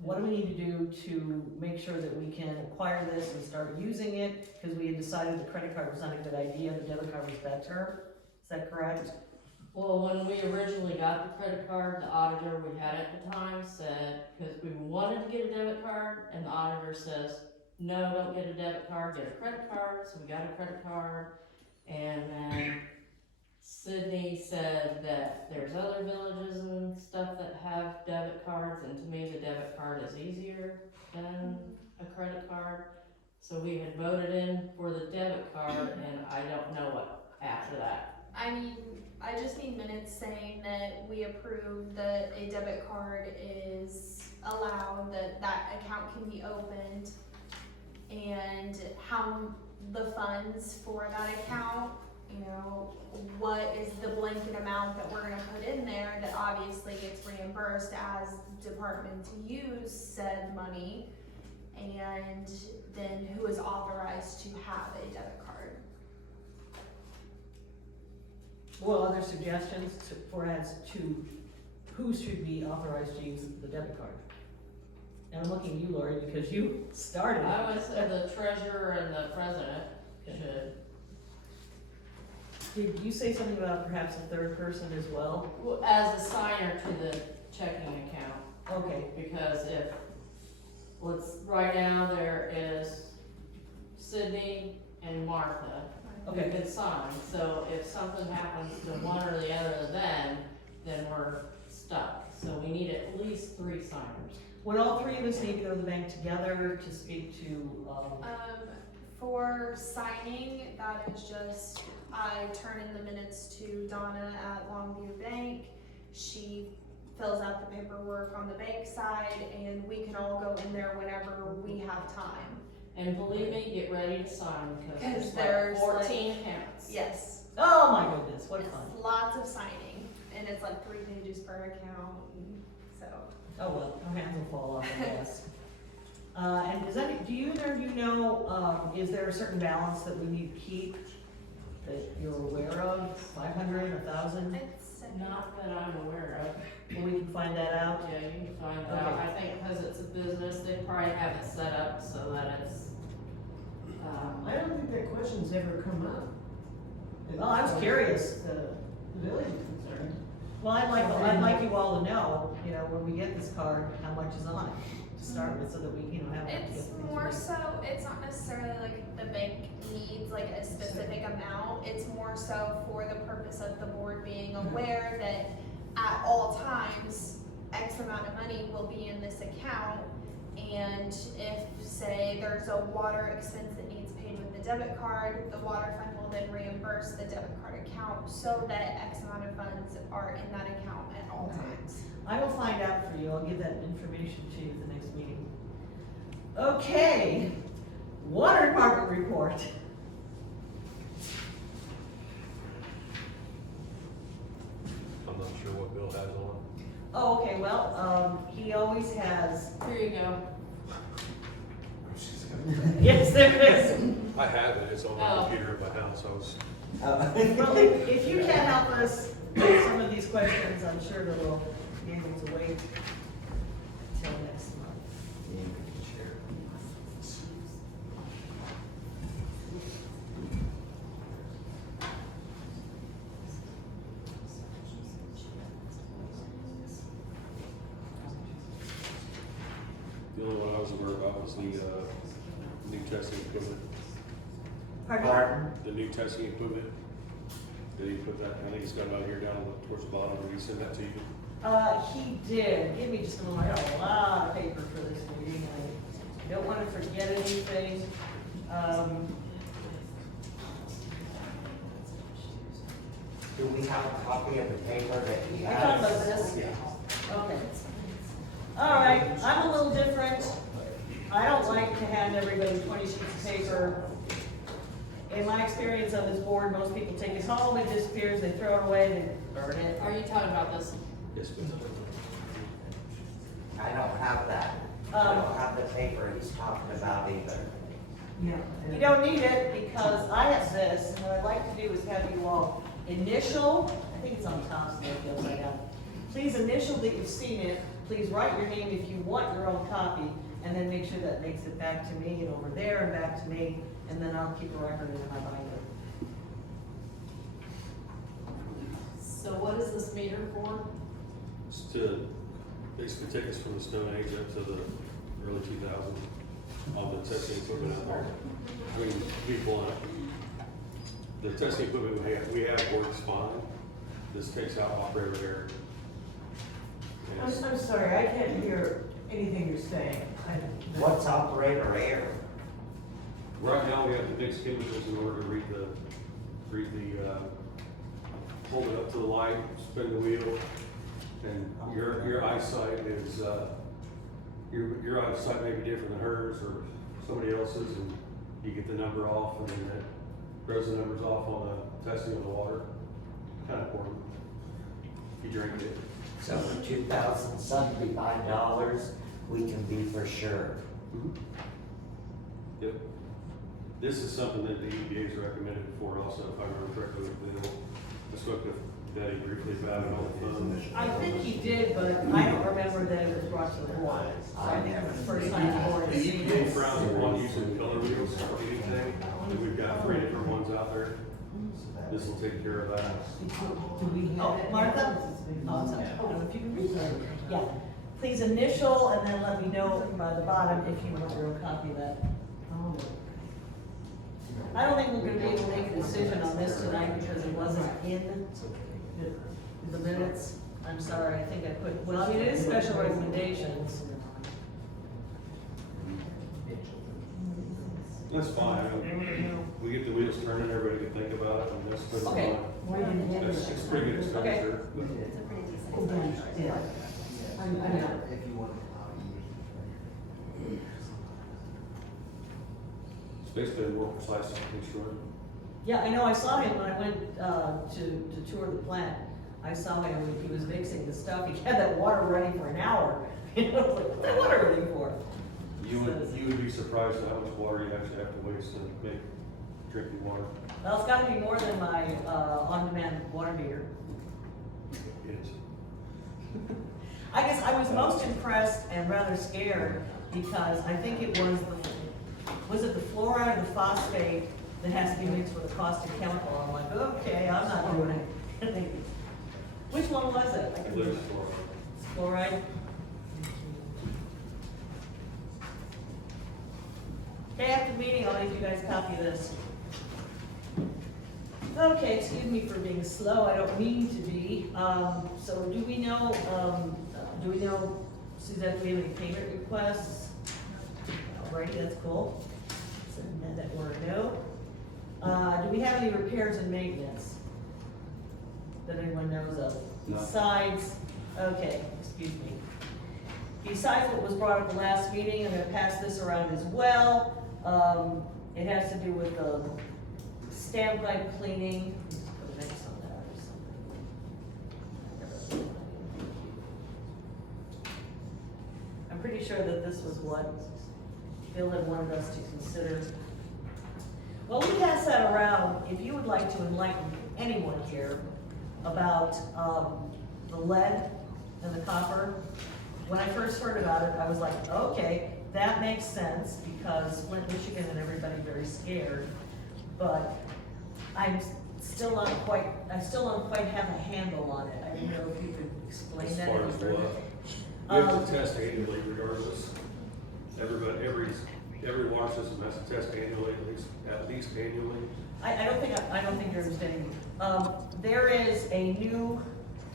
what do we need to do to make sure that we can acquire this and start using it? Because we had decided the credit card was not a good idea, the debit card was better. Is that correct? Well, when we originally got the credit card, the auditor we had at the time said, because we wanted to get a debit card, and the auditor says, no, don't get a debit card, get a credit card. So we got a credit card, and then Sydney said that there's other villages and stuff that have debit cards, and to me, the debit card is easier than a credit card. So we had voted in for the debit card, and I don't know what after that. I mean, I just need minutes saying that we approve that a debit card is allowed, that that account can be opened, and how the funds for that account, you know, what is the blanket amount that we're gonna put in there that obviously gets reimbursed as departments use said money, and then who is authorized to have a debit card. Well, other suggestions as to who should be authorized to use the debit card? And I'm looking at you, Lori, because you started. I would say the treasurer and the president should. Did you say something about perhaps a third person as well? As a signer to the checking account, Okay, because if, right now there is Sydney and Martha who okay. could sign, so if something happens to one or the other of them, then we're stuck. So we need at least 3 signers. Would all 3 of us need to go to the bank together to speak to, For signing, that is just, I turn in the minutes to Donna at Longview Bank. She fills out the paperwork on the bank side, and we can all go in there whenever we have time. And believe me, get ready to sign, because 'Cause there's there's like 14 accounts. Yes. oh my goodness, what It's fun. lots of signing, and it's like 3 pages per account, and so. Oh well, our hands will fall off, I guess. And do either of you know, is there a certain balance that we need to keep that you're aware of? 500, 1,000? It's Not that I'm aware of. Well, we can find that out. Yeah, you can find out. I think because it's a business, they probably have it set up so that it's, I don't think that question's ever come up. Well, I was curious. The village is concerned. Well, I'd like you all to know, you know, when we get this card, how much is on it to start with, so that we, you know, have. It's more so, it's not necessarily like the bank needs like a specific amount, it's more so for the purpose of the board being aware that at all times, X amount of money will be in this account, and if, say, there's a water expense that needs paid with the debit card, the water fund will then reimburse the debit card account, so that X amount of funds are in that account at all times. I will find out for you, I'll give that information to you at the next meeting. Okay, water department report. I'm not sure what Bill has on. Oh, okay, well, he always has, here you go. yes, there is. I have it, it's on my Oh. computer at my house, I was, Well, if you can't help us with some of these questions, I'm sure that we'll be able to wait until next month. the only one I was aware about was the, new testing equipment. Pardon? The new testing equipment. Did he put that, I think he's got it out here down towards the bottom, did he send that to you? He did, give me just a moment, I got a lot of paper for this meeting, I don't wanna forget anything. Do we have a copy of the paper that he You has? talking about this? Okay. All right, I'm a little different. I don't like to hand everybody 20 sheets of paper. In my experience on this board, most people take it home, it disappears, they throw it away, they burn it. Are you talking about this? Yes, ma'am. I don't have that. I don't have the paper he's talking about either. You don't need it because I have this, and what I'd like to do is have you all initial, I think it's on top, so maybe upside down. Please initial that you've seen it, please write your name if you want your own copy, and then make sure that makes it back to me and over there and back to me, and then I'll keep a record in my binder. So what is this meter for? It's to basically take us from the Stone Age up to the early 2000s, all the testing equipment out there. I mean, people, the testing equipment we have works fine. This takes out operator error. And it's- I'm sorry, I can't hear anything you're saying. What's operator error? Right now, we have to mix chemicals in order to read the, hold it up to the light, spin the wheel, and your eyesight is, your eyesight may be different than hers or somebody else's, and you get the number off, and then it throws the numbers off on the testing of the water. Kind of important. If you drink it. So for $2,075, we can be for sure. Yep. This is something that the EPA's recommended before also, if I remember correctly, with Bill. I spoke with Betty briefly about it on the phone. I think he did, but I don't remember that it was brought to the board. So I think it was the first time the board The has seen EPA it. frowns upon using color wheels or anything, and we've got 3 different ones out there. This will take care of that. Do we have Oh, it? Martha? Oh, it's up. I don't know if you can read that. Yeah. Please initial and then let me know by the bottom if you want your own copy of that. I don't think we're gonna be able to make a decision on this tonight because it wasn't in the minutes. I'm sorry, I think I put, well, it is special recommendations. That's fine. I mean, we get the wheels turning, everybody can think about it, and that's fine. Okay. It's a pretty good expenditure. but It's a pretty decent. Yeah. I'm not. If you want. It's basically a more precise instrument. Yeah, I know, I saw him when I went, to tour the plant. I saw him when he was mixing the stuff. He had that water running for an hour. You know, I was like, what's that water running for? You would be surprised at how much water you actually have to waste to make drinking water. Well, it's gotta be more than my, on-demand water meter. It's, I guess I was most impressed and rather scared because I think it was it the fluoride or the phosphate that has to be mixed with a caustic chemical? I'm like, okay, I'm not doing it. Which one was it? I it can lives remember. for. Fluoride? Okay, after the meeting, I'll make you guys copy this. Okay, excuse me for being slow, I don't mean to be. So do we know, Suzette, do we have any payment requests? Alrighty, that's cool. Send that or a no. Do we have any repairs and maintenance that anyone knows of? No. Besides, okay, excuse me. Besides what was brought up the last meeting, I'm gonna pass this around as well. It has to do with the standpipe cleaning. Put an X on that or something. I'm pretty sure that this was what Bill had wanted us to consider. Well, we pass that around, if you would like to enlighten anyone here about, the lead and the copper. When I first heard about it, I was like, okay, that makes sense, because Flint, Michigan, and everybody very scared. But I still don't quite have a handle on it. I didn't know if you could explain As that far any as further. what? We have to test annually regardless. Everybody, every water system has to test annually, at least annually. I don't think you're understanding. There is a new,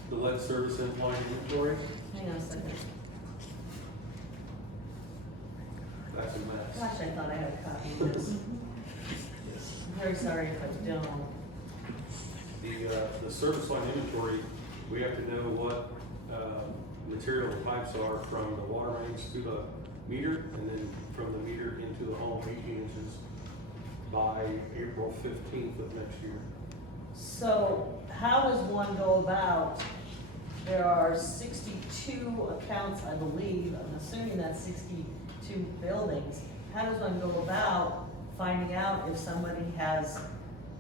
The lead service implant inventory, hang on a second. that's a mess. Gosh, I thought I had a copy of this. very sorry if I don't. The service line inventory, we have to know what, material the pipes are from the water mains to the meter, and then from the meter into the home 18 inches by April 15th of next year. So how does one go about, there are 62 accounts, I believe, I'm assuming that's 62 buildings. How does one go about finding out if somebody has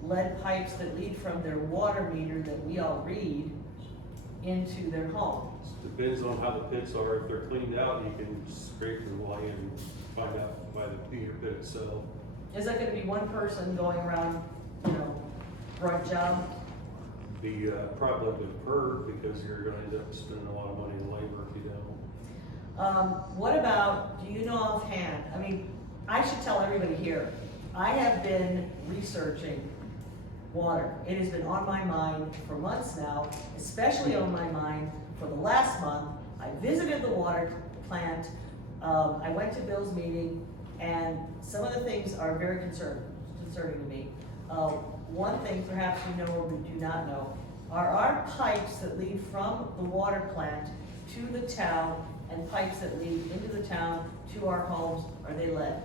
lead pipes that lead from their water meter that we all read into their home? Depends on how the pits are. If they're cleaned out, you can scrape your way and find out by the meter pit itself. Is that gonna be one person going around, right job? Be probably the per, because you're gonna end up spending a lot of money in labor if you don't. What about, do you know offhand, I mean, I should tell everybody here, I have been researching water. It has been on my mind for months now, especially on my mind for the last month. I visited the water plant, I went to Bill's meeting, and some of the things are very concerning to me. One thing perhaps you know or we do not know, are our pipes that lead from the water plant to the town and pipes that lead into the town to our homes, are they lead?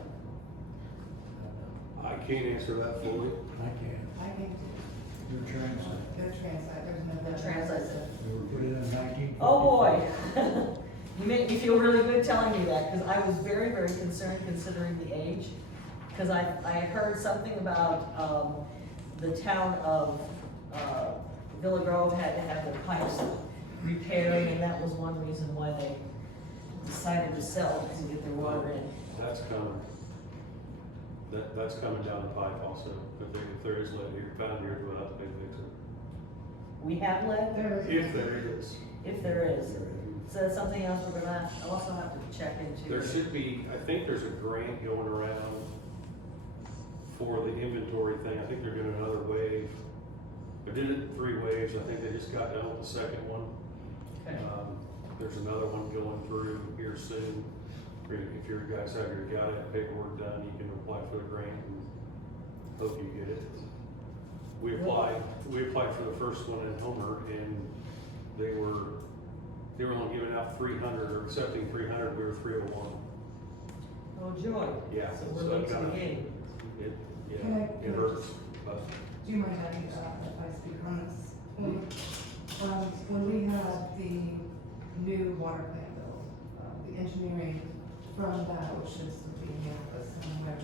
I can't answer that fully. I can. I think Your transit. the transite, there's no. The transite. They were put in 1952. Oh, boy. You make me feel really good telling me that, because I was very, very concerned considering the age. Because I heard something about, the town of, Villa Grove had to have their pipes repaired, and that was one reason why they decided to sell, to get their water in. That's coming. That's coming down the pipe also. If there is lead here, found here, we'll have to pay to fix it. We have lead? If there is. If there is. So that's something else we're gonna also have to check into. There should be, I think there's a grant going around for the inventory thing. I think they're doing another wave. I did it in 3 waves. I think they just got done with the second one. Okay. There's another one going through here soon. If your guys have your paperwork done, you can apply for the grant and hope you get it. We applied for the first one in Homer, and they were only giving out 300 or accepting 300. We were 301. Oh, joy. Yeah. So we're late to the game. It hurts, but. Do you mind having, if I speak on this? When we had the new water plant built, the engineering from that, which is the campus, somewhere,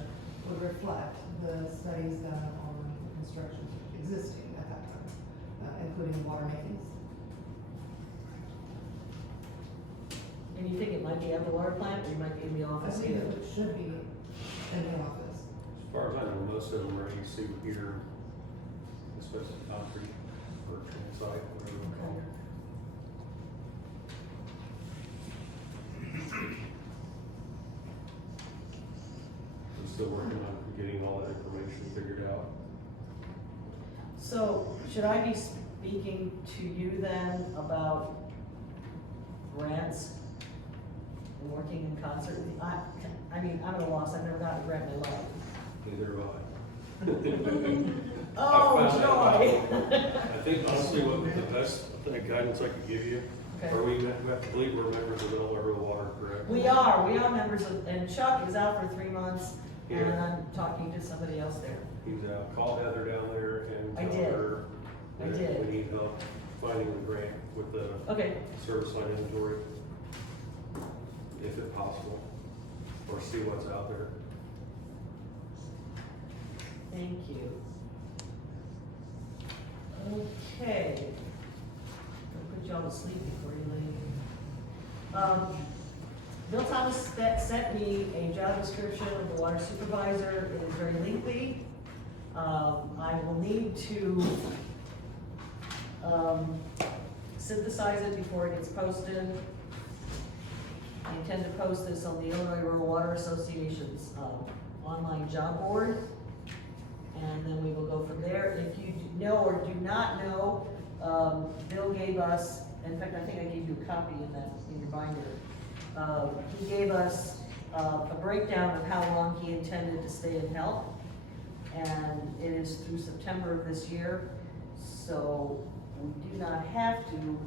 would reflect the studies done on the construction existing at that time, including water mains. And you think it might be at the water plant, or you might be in the I office believe here? it should be in the office. As far as I know, most of them are AC here, especially concrete or transite, whatever we call it. I'm still working on getting all that information figured out. So, should I be speaking to you then about grants and working in concert with you? I mean, I'm at a loss, I've never gotten a grant in my life. Neither have I. Oh, I found out joy! I think honestly, what the best guidance I could give you, Okay. or we have to believe we're members of the Delaware Water, correct? We are members of, and Chuck is out for 3 months, and Yeah. I'm talking to somebody else there. He's out. Call Heather down there and I tell did. her I that did. we need help finding the grant with the Okay, service line inventory, if it's possible, or see what's out there. thank you. Okay. I'll put you all to sleep before you leave. Bill Thomas sent me a job description of the water supervisor. It is very lengthy. I will need to, synthesize it before it gets posted. I intend to post this on the Illinois Rural Water Association's, online job board. And then we will go from there. If you know or do not know, Bill gave us, in fact, I think I gave you a copy in your binder. He gave us a breakdown of how long he intended to stay and help. and it is through September of this year. So we do not have to,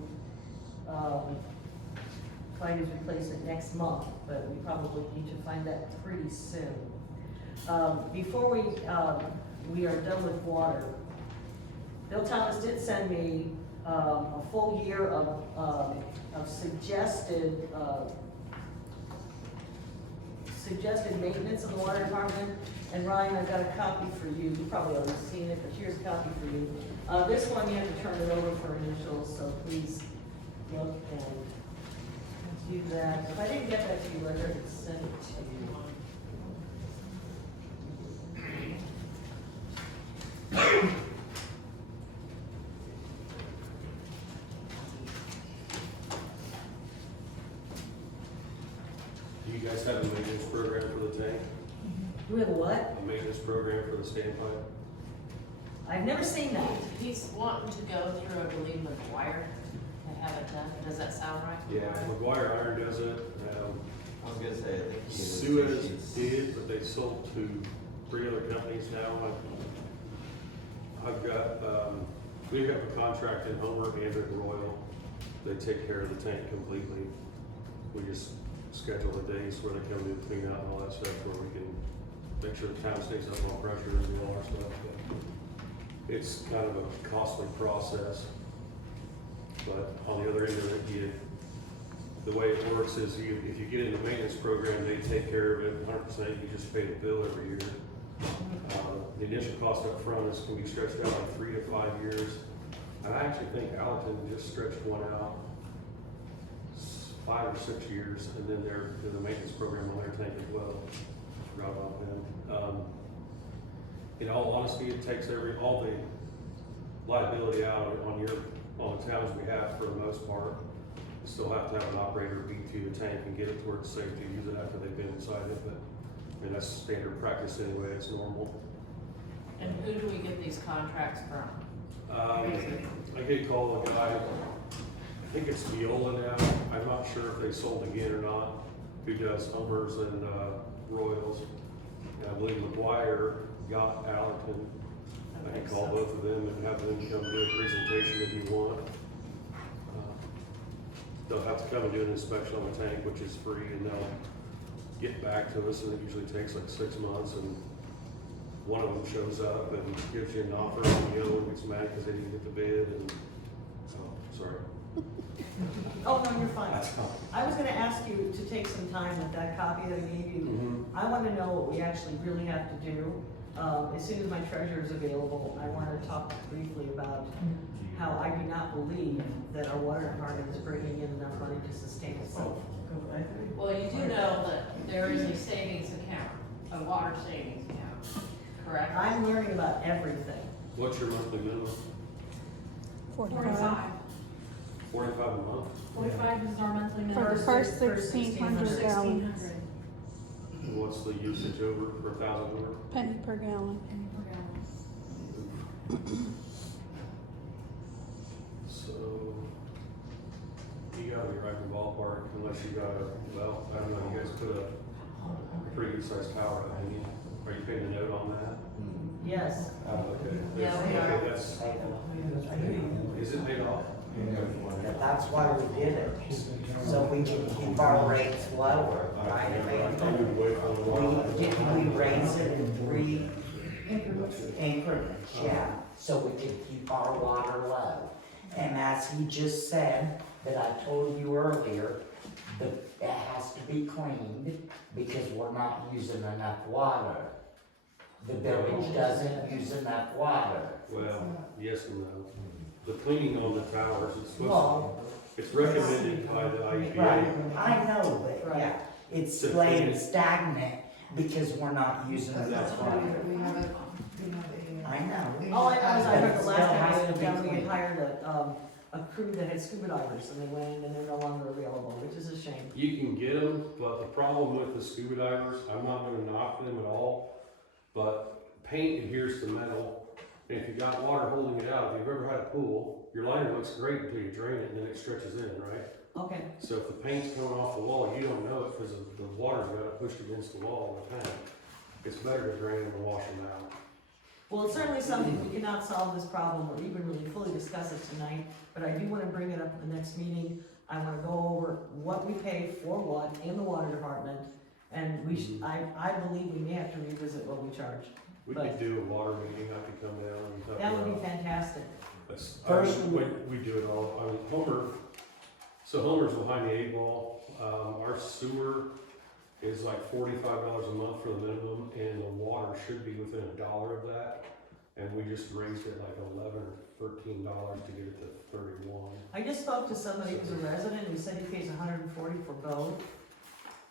find his replacement next month, but we probably need to find that pretty soon. Before we are done with water, Bill Thomas did send me, a full year of suggested, suggested maintenance of the water department. And Ryan, I've got a copy for you. You probably already seen it, but here's a copy for you. This one you have to turn it over for initials, so please look and do that. If I didn't get that to you, I could send it to you. Do you guys have a maintenance program for the tank? Do we have a what? A maintenance program for the standpipe? I've never seen that. He's wanting to go through, I believe, McGuire to have it done. Does that sound right? Yeah, McGuire Iron does it. I was gonna say, I think he is. Suez did, but they sold to 3 other companies now. I've got, we've got a contract in Homer and at Royal. They take care of the tank completely. We just schedule the days where they come do the clean out and all that stuff, where we can make sure the town stays up on pressure and do all our stuff. It's kind of a costly process. But on the other end of it, the way it works is if you get in the maintenance program, they take care of it 100%. You just pay the bill every year. The initial cost up front can be stretched out like 3 to 5 years. And I actually think Allerton just stretched one out 5 or 6 years, and then there's a maintenance program on their tank as well. Forgot about them. In all honesty, it takes all the liability out on the town's behalf for the most part. You still have to have an operator beat through the tank and get it to where it's safe to use it after they've been inside it, but I mean, that's standard practice anyway, it's normal. And who do we get these contracts from? I get called a guy, I think it's Viola now, I'm not sure if they sold again or not, who does Hummers and Royals. And I believe McGuire got Allerton. I can call both of them and have them come do a presentation if you want. They'll have to come and do an inspection on the tank, which is free, and they'll get back to us, and it usually takes like 6 months, and one of them shows up and gives you an offer, and the other one gets mad because they didn't get the bid, and, oh, sorry. Oh, no, you're fine. That's fine. I was gonna ask you to take some time with that copy that I gave you. I wanna know what we actually really have to do. As soon as my treasurer is available, I wanna talk briefly about how I do not believe that our water department is bringing in enough money to sustain itself. Well, you do know that there is a savings account, a water savings account, correct? I'm learning about everything. What's your monthly minimum? 45. 45 a month? 45 is our monthly minimum. For the first 1,600 gallons. 1,600. And what's the usage over for 1,000 over? Penny per gallon. Penny per gallon. So, you gotta be right in the ballpark unless you got well, I don't know, you guys put a pretty good sized tower, I mean, are you paying a note on that? Yes. Oh, okay. Yeah, we are. Okay, is it paid off? And that's why we did it, so we can keep our rates lower, right? I would wait for a while. Didn't we raise it in 3 increments? Yeah, so we could keep our water low. And as he just said, that I told you earlier, it has to be cleaned because we're not using enough water. The village doesn't use enough water. Well, yes and no. The cleaning on the towers, it's Well, it's recommended by the right, IEPA. I know, but yeah, it's laying stagnant because we're not using enough water. We have a, I know. All I know is I heard the But it last still time has we to went be down, we had cleaned. hired a crew that had scuba divers, and they went in and they're no longer available, which is a shame. You can get them, but the problem with the scuba divers, I'm not gonna knock them at all, but paint adheres to metal. And if you got water holding it out, if you've ever had a pool, your liner looks great until you drain it and then it stretches in, right? Okay, So if the paint's coming off the wall, you don't know it because the water's got it pushed against the wall of the tank. It's better to drain them and wash them out. Well, it's certainly something, we cannot solve this problem or even really fully discuss it tonight, but I do wanna bring it up at the next meeting. I wanna go over what we pay for what in the water department, and we should, I believe we may have to revisit what we charge. We could do a water meeting, I could come down and talk That would about. be fantastic. First We do it all, I mean, Homer's behind the 8 ball, our sewer is like $45 a month for the minimum, and the water should be within $1 of that. And we just raised it like $11 or $13 to get it to 31. I just spoke to somebody who's a resident who said he pays $140 for both.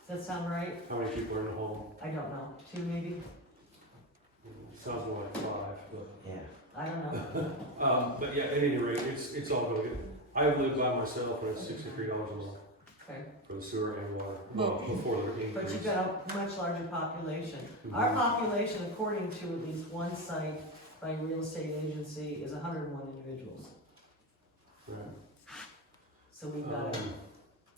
Does that sound right? How many people are in the home? I don't know, 2 maybe? Sounds more like 5, but. Yeah. I don't know. But yeah, at any rate, it's all good. I live by myself and it's $63 a month Okay. for the sewer and water, well, before the increase. But you've got a much larger population. Our population, according to at least one site by a real estate agency, is 101 individuals. Right. So we've got it.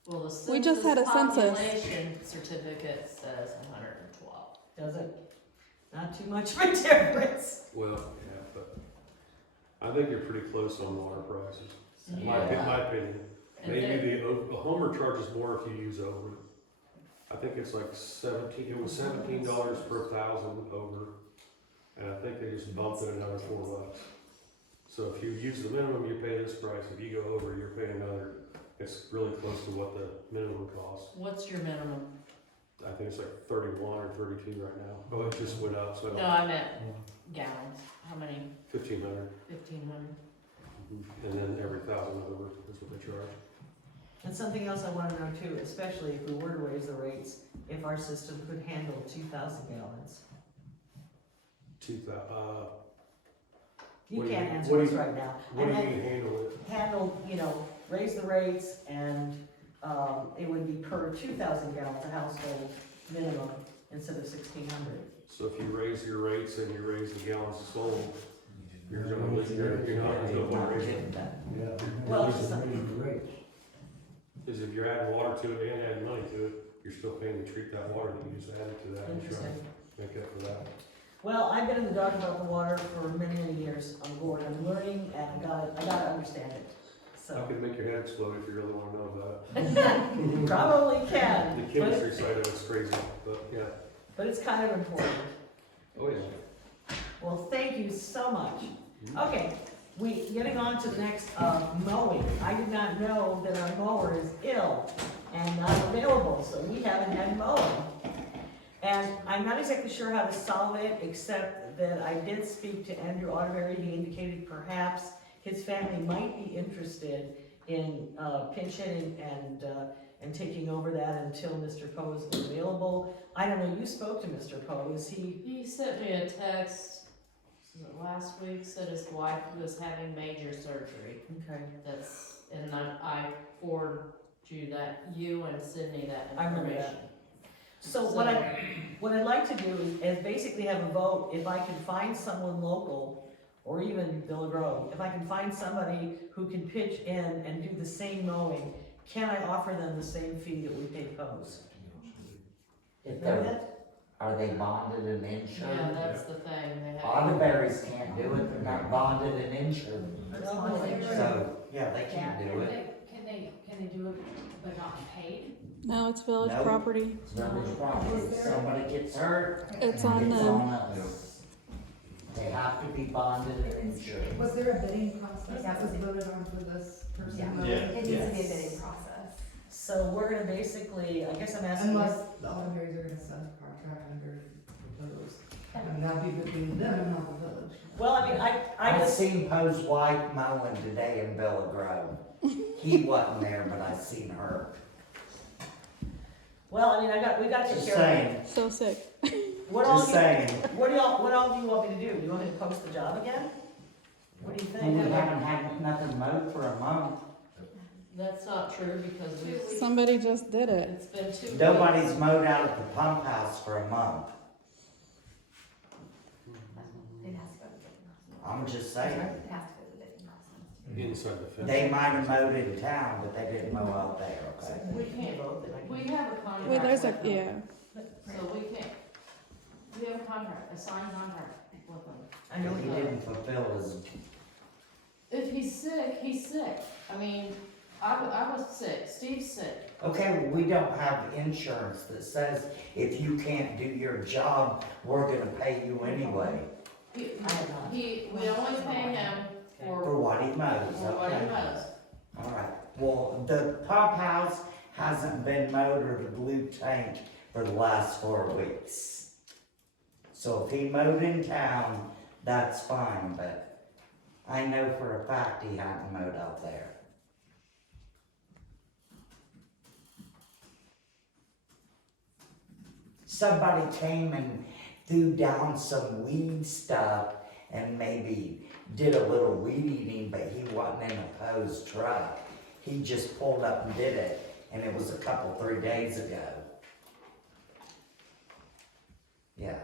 Well, the We just had a census. population certificate says 112. Does it? Not too much of a difference. Well, yeah, but I think you're pretty close on water prices. My Yeah. opinion. And Maybe the Homer charges more if you use over. I think it's like $17 per 1,000 over, and I think they just bumped it another $4. So if you use the minimum, you pay this price. If you go over, you're paying another. It's really close to what the minimum costs. What's your minimum? I think it's like 31 or 32 right now. Oh, it just went up, so No, I meant gallons. How many? 1,500. 1,500. And then every 1,000 over is what they charge. And something else I wanna know too, especially if we were to raise the rates, if our system could handle 2,000 gallons. 2,000. You What do can't you- answer what do this you- right now. What do And you then mean handle it? handle, raise the rates and, it would be per 2,000 gallons a household minimum instead of 1,600. So if you raise your rates and you raise the gallons sold, you're gonna lose, you're not, there's no point raising it. Yeah. Well, Raise it's the not- rates. Because if you're adding water to it and adding money to it, you're still paying to treat that water that you just added to that. and try Interesting. to Make up for that. Well, I've been in the dark about the water for many, many years on board. I'm learning and I gotta understand it. I So, could make your head explode if you really wanna know about it. probably can, The but, chemistry side of it's crazy, but yeah. but it's kind of important. Oh, yeah. Well, thank you so much. Okay, getting on to the next, mowing. I did not know that our mower is ill and not available, so we haven't had mowing. And I'm not exactly sure how to solve it, except that I did speak to Andrew Otterberry. He indicated perhaps his family might be interested in, pinch hitting and taking over that until Mr. Poe is available. I don't know, you spoke to Mr. Poe, is he? He sent me a text, was it last week, said his wife was having major surgery. Okay. And I forwarded you and Sydney that I remember that. information. So what I'd like to do is basically have a vote, if I can find someone local, or even Villa Grove, if I can find somebody who can pitch in and do the same mowing, can I offer them the same fee that we pay Poes? If Remember they're, that? are they bonded and insured? Yeah, that's the thing, they have. Otterberries can't do it, they're not bonded and insured. Oh, So, yeah, they can't do it. Can they do it but not paid? No, it's village Nope. property. It's village property. If somebody gets hurt, It's on it's them. on us. They have to be bonded and insured. Was there a bidding process that was voted on for this person? Yeah. though? Yeah. It needs to be a Yes. bidding process. So we're gonna basically, I guess I'm asking. Unless the Autoberries are gonna subcontract under those. I mean, that'd be between them and not the village. Well, I mean, I I just, seen Poe's wife mowing today in Villa Grove. He wasn't there, but I seen her. well, I mean, we got to take Just care of it. saying, So sick. What all just do you, saying. what all do you want me to do? Do you want me to post the job again? What do you And we think? haven't had nothing mowed for a month. That's not true because we've, Somebody just did it. it's been 2 weeks. Nobody's mowed out at the pump house for a month. It has to go to the bidding process. I'm just saying. It has to go to the bidding process. Inside the fence. They might have mowed in town, but they didn't mow out there, okay? We can't, vote that I can. we have a contract. Wait, there's a, with them. yeah. So we can't, we have a contract, a signed contract with him. I know He he did. didn't fulfill his, If he's sick, he's sick. I mean, I was sick, Steve's sick. okay, well, we don't have insurance that says if you can't do your job, we're gonna pay you anyway. We I have not. only pay him For for what he mows, what he okay? mows. Alright, well, the pump house hasn't been mowed or the blue tank for the last 4 weeks. So if he mowed in town, that's fine, but I know for a fact he hadn't mowed out there. Somebody came and threw down some weed stuff and maybe did a little weed eating, but he wasn't in a Poe's truck. He just pulled up and did it, and it was a couple, 3 days ago. Yeah.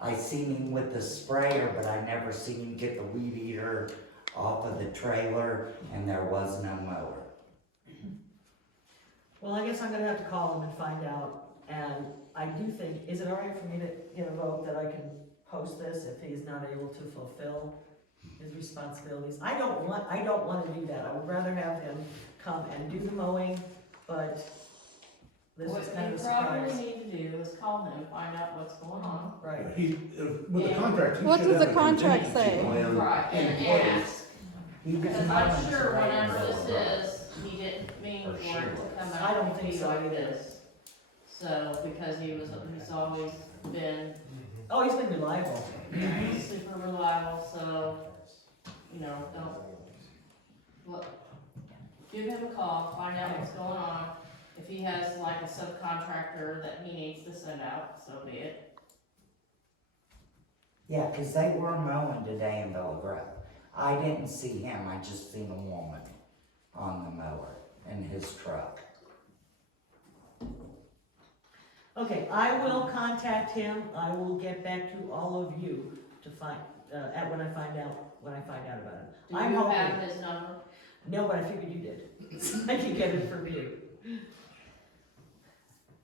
I seen him with the sprayer, but I never seen him get the weed eater off of the trailer, and there was no mower. Well, I guess I'm gonna have to call him and find out, and I do think, is it all right for me to get a vote that I can post this if he's not able to fulfill his responsibilities? I don't wanna do that, I would rather have him come and do the mowing, but this is kind of a What you probably surprise. need to do is call him, find out what's going on. Right, With the contract, he What should does have the a contract contingency say? plan Right, in and place. ask, He was because mowing I'm sure sprayer whenever for this is, he didn't mean For for sure. it to come I don't out to think be so like either. this. So, because he's always been oh, he's been reliable. super reliable, so, you know, look, give him a call, find out what's going on. If he has like a subcontractor that he needs to send out, so be it. Yeah, 'cause they were mowing today in Bella Grove. I didn't see him, I just seen a woman on the mower in his truck. Okay, I will contact him, I will get back to all of you to find, when I find out about it. Do I'm you hoping- have his number? No, but I figured you did. I can get it from you.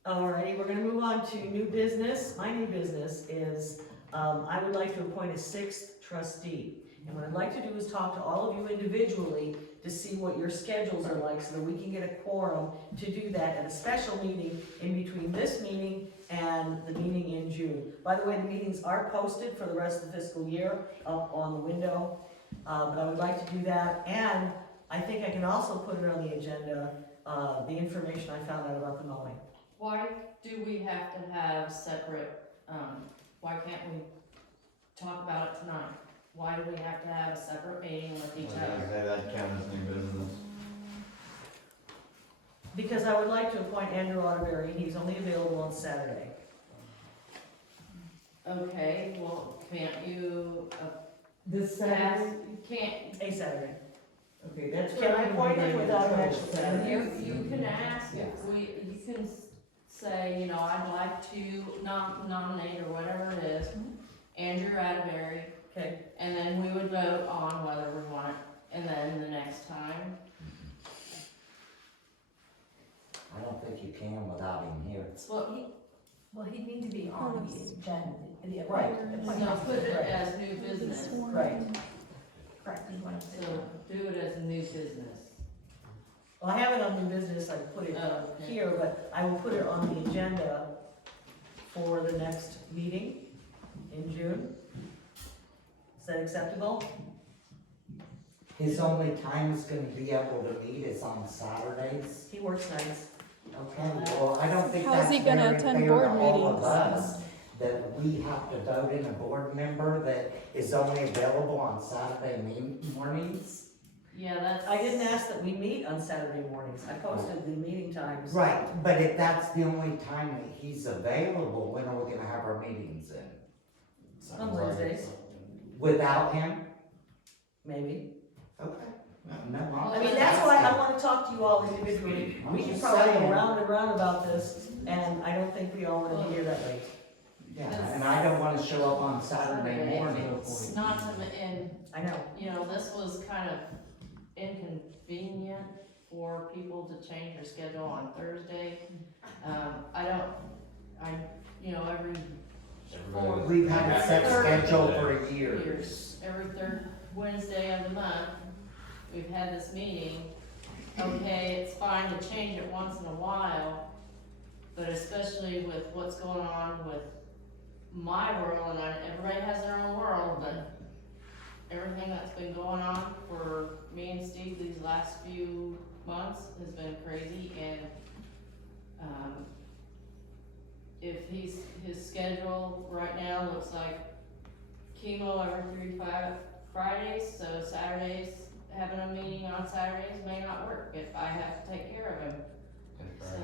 Alrighty, we're gonna move on to new business. My new business is, I would like to appoint a 6th trustee. And what I'd like to do is talk to all of you individually to see what your schedules are like so that we can get a quorum to do that at a special meeting in between this meeting and the meeting in June. By the way, the meetings are posted for the rest of the fiscal year up on the window, but I would like to do that. And I think I can also put it on the agenda, the information I found out about the mowing. Why do we have to have separate, why can't we talk about it tonight? Why do we have to have a separate meeting with each other? Say that count as new business. Because I would like to appoint Andrew Otterberry, and he's only available on Saturday. Okay, well, can't you, This pass, Saturday? you can't, A Saturday. Okay, that's. Can I appoint him without an actual Saturday? you can ask, Yeah. you can say, you know, I'd like to nominate or whatever it is, Andrew Atterbury, Okay, and then we would vote on whether we want it, and then the next time, I don't think you can without him here. it's what, Well, he'd need to be on the agenda, the Right. appointment. no, put it as new business, right. Correct, you want to say. so do it as new business. Well, I have it on new business, I put it Oh, okay. here, but I will put it on the agenda for the next meeting in June. Is that acceptable? His only time he's gonna be able to meet is on Saturdays. He works nights. Okay, well, I don't think How's that's he gonna very attend fair board to all of meetings? us, that we have to vote in a board member that is only available on Saturday mornings. Yeah, that's. I didn't ask that we meet on Saturday mornings, I posted the meeting times. Right, but if that's the only time that he's available, when are we gonna have our meetings in? On Wednesdays, Without him? maybe. Okay. No, I mean, that's why I wanna talk to you all individually. We can probably go round and round about this, and I don't think we all wanna be here that late. Yeah, and I don't wanna show up on Saturday mornings. It's not to, and, I know. you know, this was kind of inconvenient for people to change their schedule on Thursday. You know, For We've had a set third- schedule for years. Every third Wednesday of the month, we've had this meeting. Okay, it's fine to change it once in a while, but especially with what's going on with my world, and everybody has their own world, but everything that's been going on for me and Steve these last few months has been crazy, and, if his schedule right now looks like chemo every 3 to 5 Fridays, so Saturdays, having a meeting on Saturdays may not work if I have to take care of him.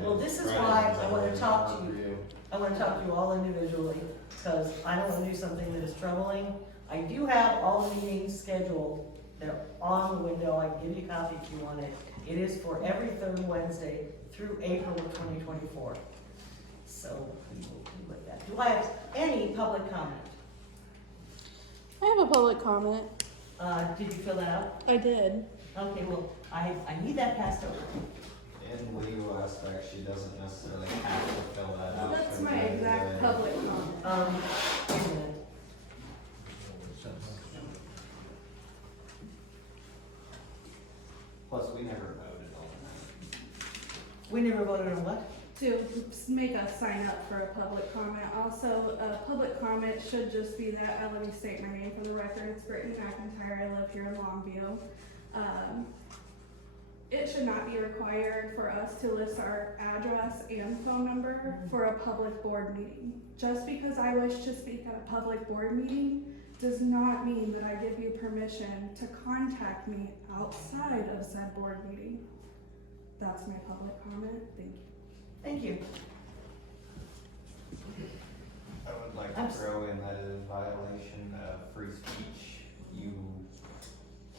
Well, this is why I wanna talk to you. I wanna talk to you all individually, because I don't wanna do something that is troubling. I do have all the meetings scheduled, they're on the window, I can give you a copy if you want it. It is for every third Wednesday through April of 2024. So, we will do with that. Do I have any public comment? I have a public comment. Did you fill that out? I did. Okay, well, I need that passed over. In legal aspect, she doesn't necessarily have to fill that out. That's for my the exact day. public comment. Wait a minute. Plus, we never voted on that. We never voted on what? To make us sign up for a public comment. Also, a public comment should just be that, let me state my name for the record, it's Brittany McIntyre, I live here in Longview. It should not be required for us to list our address and phone number for a public board meeting. Just because I wish to speak at a public board meeting does not mean that I give you permission to contact me outside of said board meeting. That's my public comment, thank you. Thank you. I would like I'm to s- throw in that it is violation of free speech. You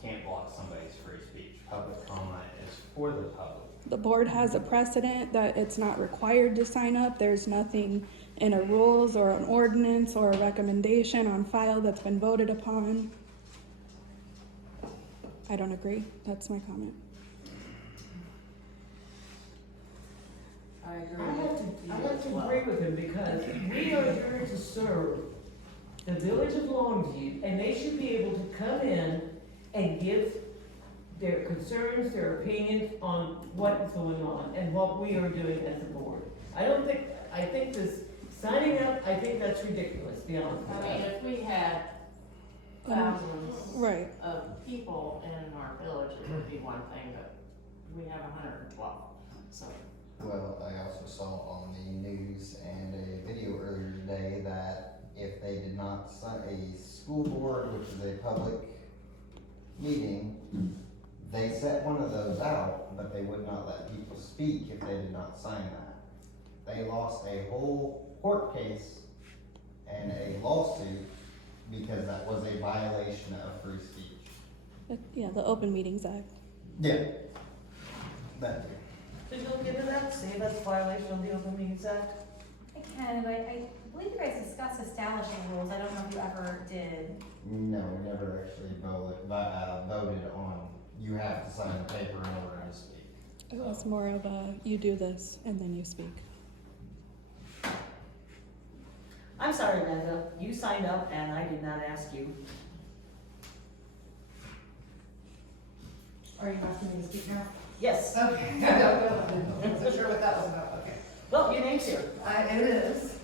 can't block somebody's free speech. Public comment is for the public. The board has a precedent that it's not required to sign up. There's nothing in a rules or an ordinance or a recommendation on file that's been voted upon. I don't agree. That's my comment. I I agree. have to agree with him because we are here to serve the village of Longview, and they should be able to come in and give their concerns, their opinions on what is going on and what we are doing as a board. I think this signing up, I think that's ridiculous, to be honest with I you. mean, if we had thousands Right. of people in our village, it would be one thing, but we have 112, so. Well, I also saw on the news and a video earlier today that if they did not sign a school board, which is a public meeting, they set one of those out, but they would not let people speak if they did not sign that. They lost a whole court case and a lawsuit because that was a violation of free speech. But, yeah, the Open Meetings Act. Yeah. That too. So you look into that, see if that's a violation of the Open Meetings Act? I can, but I believe you guys discussed establishing rules, I don't know if you ever did. No, we never actually voted on, you have to sign the paper in order to speak. It was more of a, you do this and then you speak. I'm sorry, Amanda, you signed up and I did not ask you. Are you asking me to speak now? Yes, Okay, I wasn't sure what that was about, okay. well, your name's here. It is.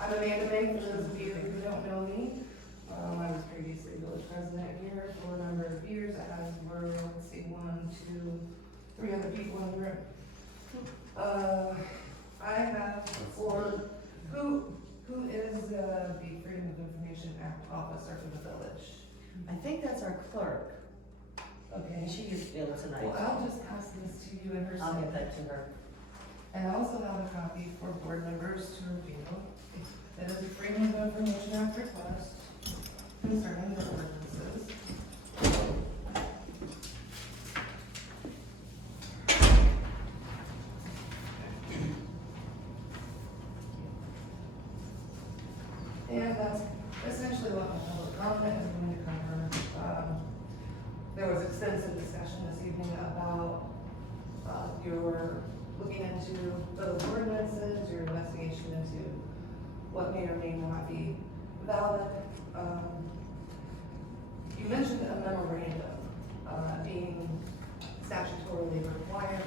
I'm Amanda May, for those of you who don't know me. I was previously village president here for a number of years, as were, let's see, 3 other people in the room. I have who is the Freedom of Information Act officer for the village? I think that's our clerk, Okay. and she is ill tonight. Well, I'll just pass this to you and her. I'll get that to her. And I also have a copy for board members to review. It is a Freedom of Information Act request concerning the ordinances. And that's essentially what my public comment is going to cover. There was extensive discussion this evening about your looking into those ordinances, your investigation into what may or may not be valid. You mentioned a memorandum, being statutorily required,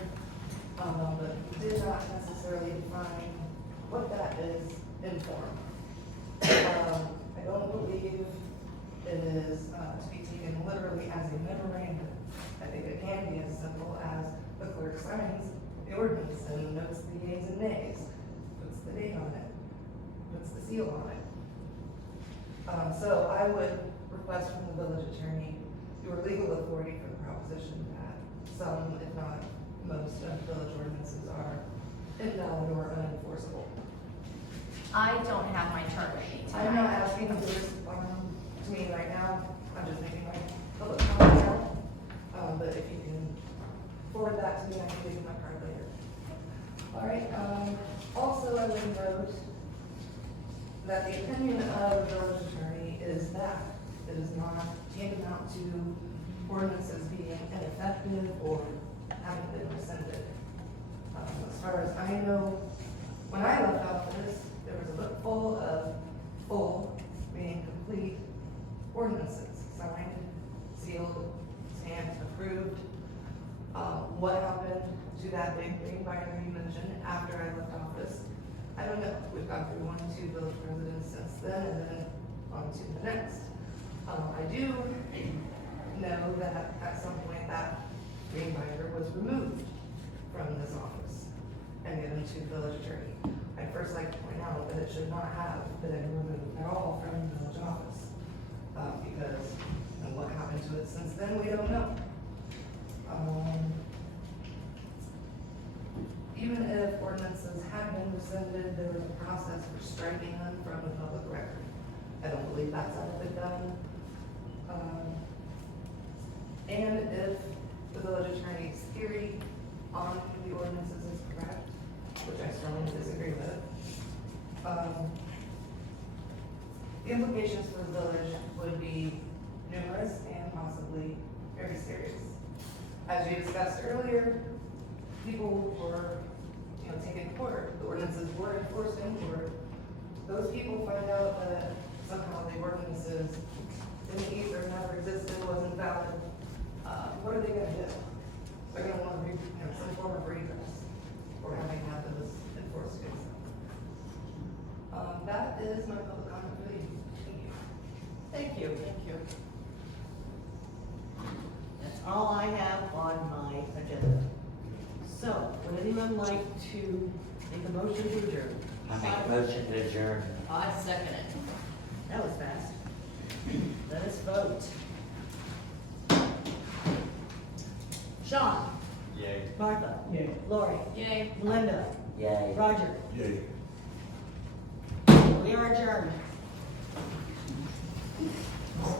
but you did not necessarily define what that is in form. I don't believe it is, to be taken literally as a memorandum. I think it can be as simple as the clerk signs the ordinance and notes the yeas and nays, puts the date on it, puts the seal on it. So I would request from the village attorney your legal authority for the proposition that some, if not most, of village ordinances are invalid or unenforceable. I don't have my charter sheet tonight. I'm not asking them to respond to me right now, I'm just making my public comment now. But if you can forward that to me, I can give you my card later. All right, also I would note that the opinion of the village attorney is that it is not tantamount to ordinances being ineffective or having been rescinded. As far as I know, when I left office, there was a book full of full, meaning complete ordinances, signed, sealed, stamped, approved. What happened to that big green binder you mentioned after I left office? I don't know. We've gone through 1 or 2 village presidents since then, and then on to the next. I do know that at some point that green binder was removed from this office and given to the village attorney. I'd first like to point out that it should not have been removed at all from the village office, because, and what happened to it since then, we don't know. Even if ordinances had been rescinded, there was a process for striking them from the public record. I don't believe that's ever been done. And if the village attorney's theory on the ordinances is correct, which I strongly disagree with, the implications for the village would be numerous and possibly very serious. As you discussed earlier, people were, taken to court. The ordinances were enforced in court. Those people find out that somehow the ordinances didn't either, never existed, wasn't valid. What are they gonna do? They're gonna want some form of redress for having had those enforced against them. That is my public comment for the evening. Thank you. Thank you. That's all I have on my agenda. So, would anyone like to make a motion to adjourn? I make a motion to adjourn. I second it. That was fast. Let us vote. Sean? Yay. Martha? Yay. Lori? Yay. Melinda? Yay. Roger? Yay. We are adjourned.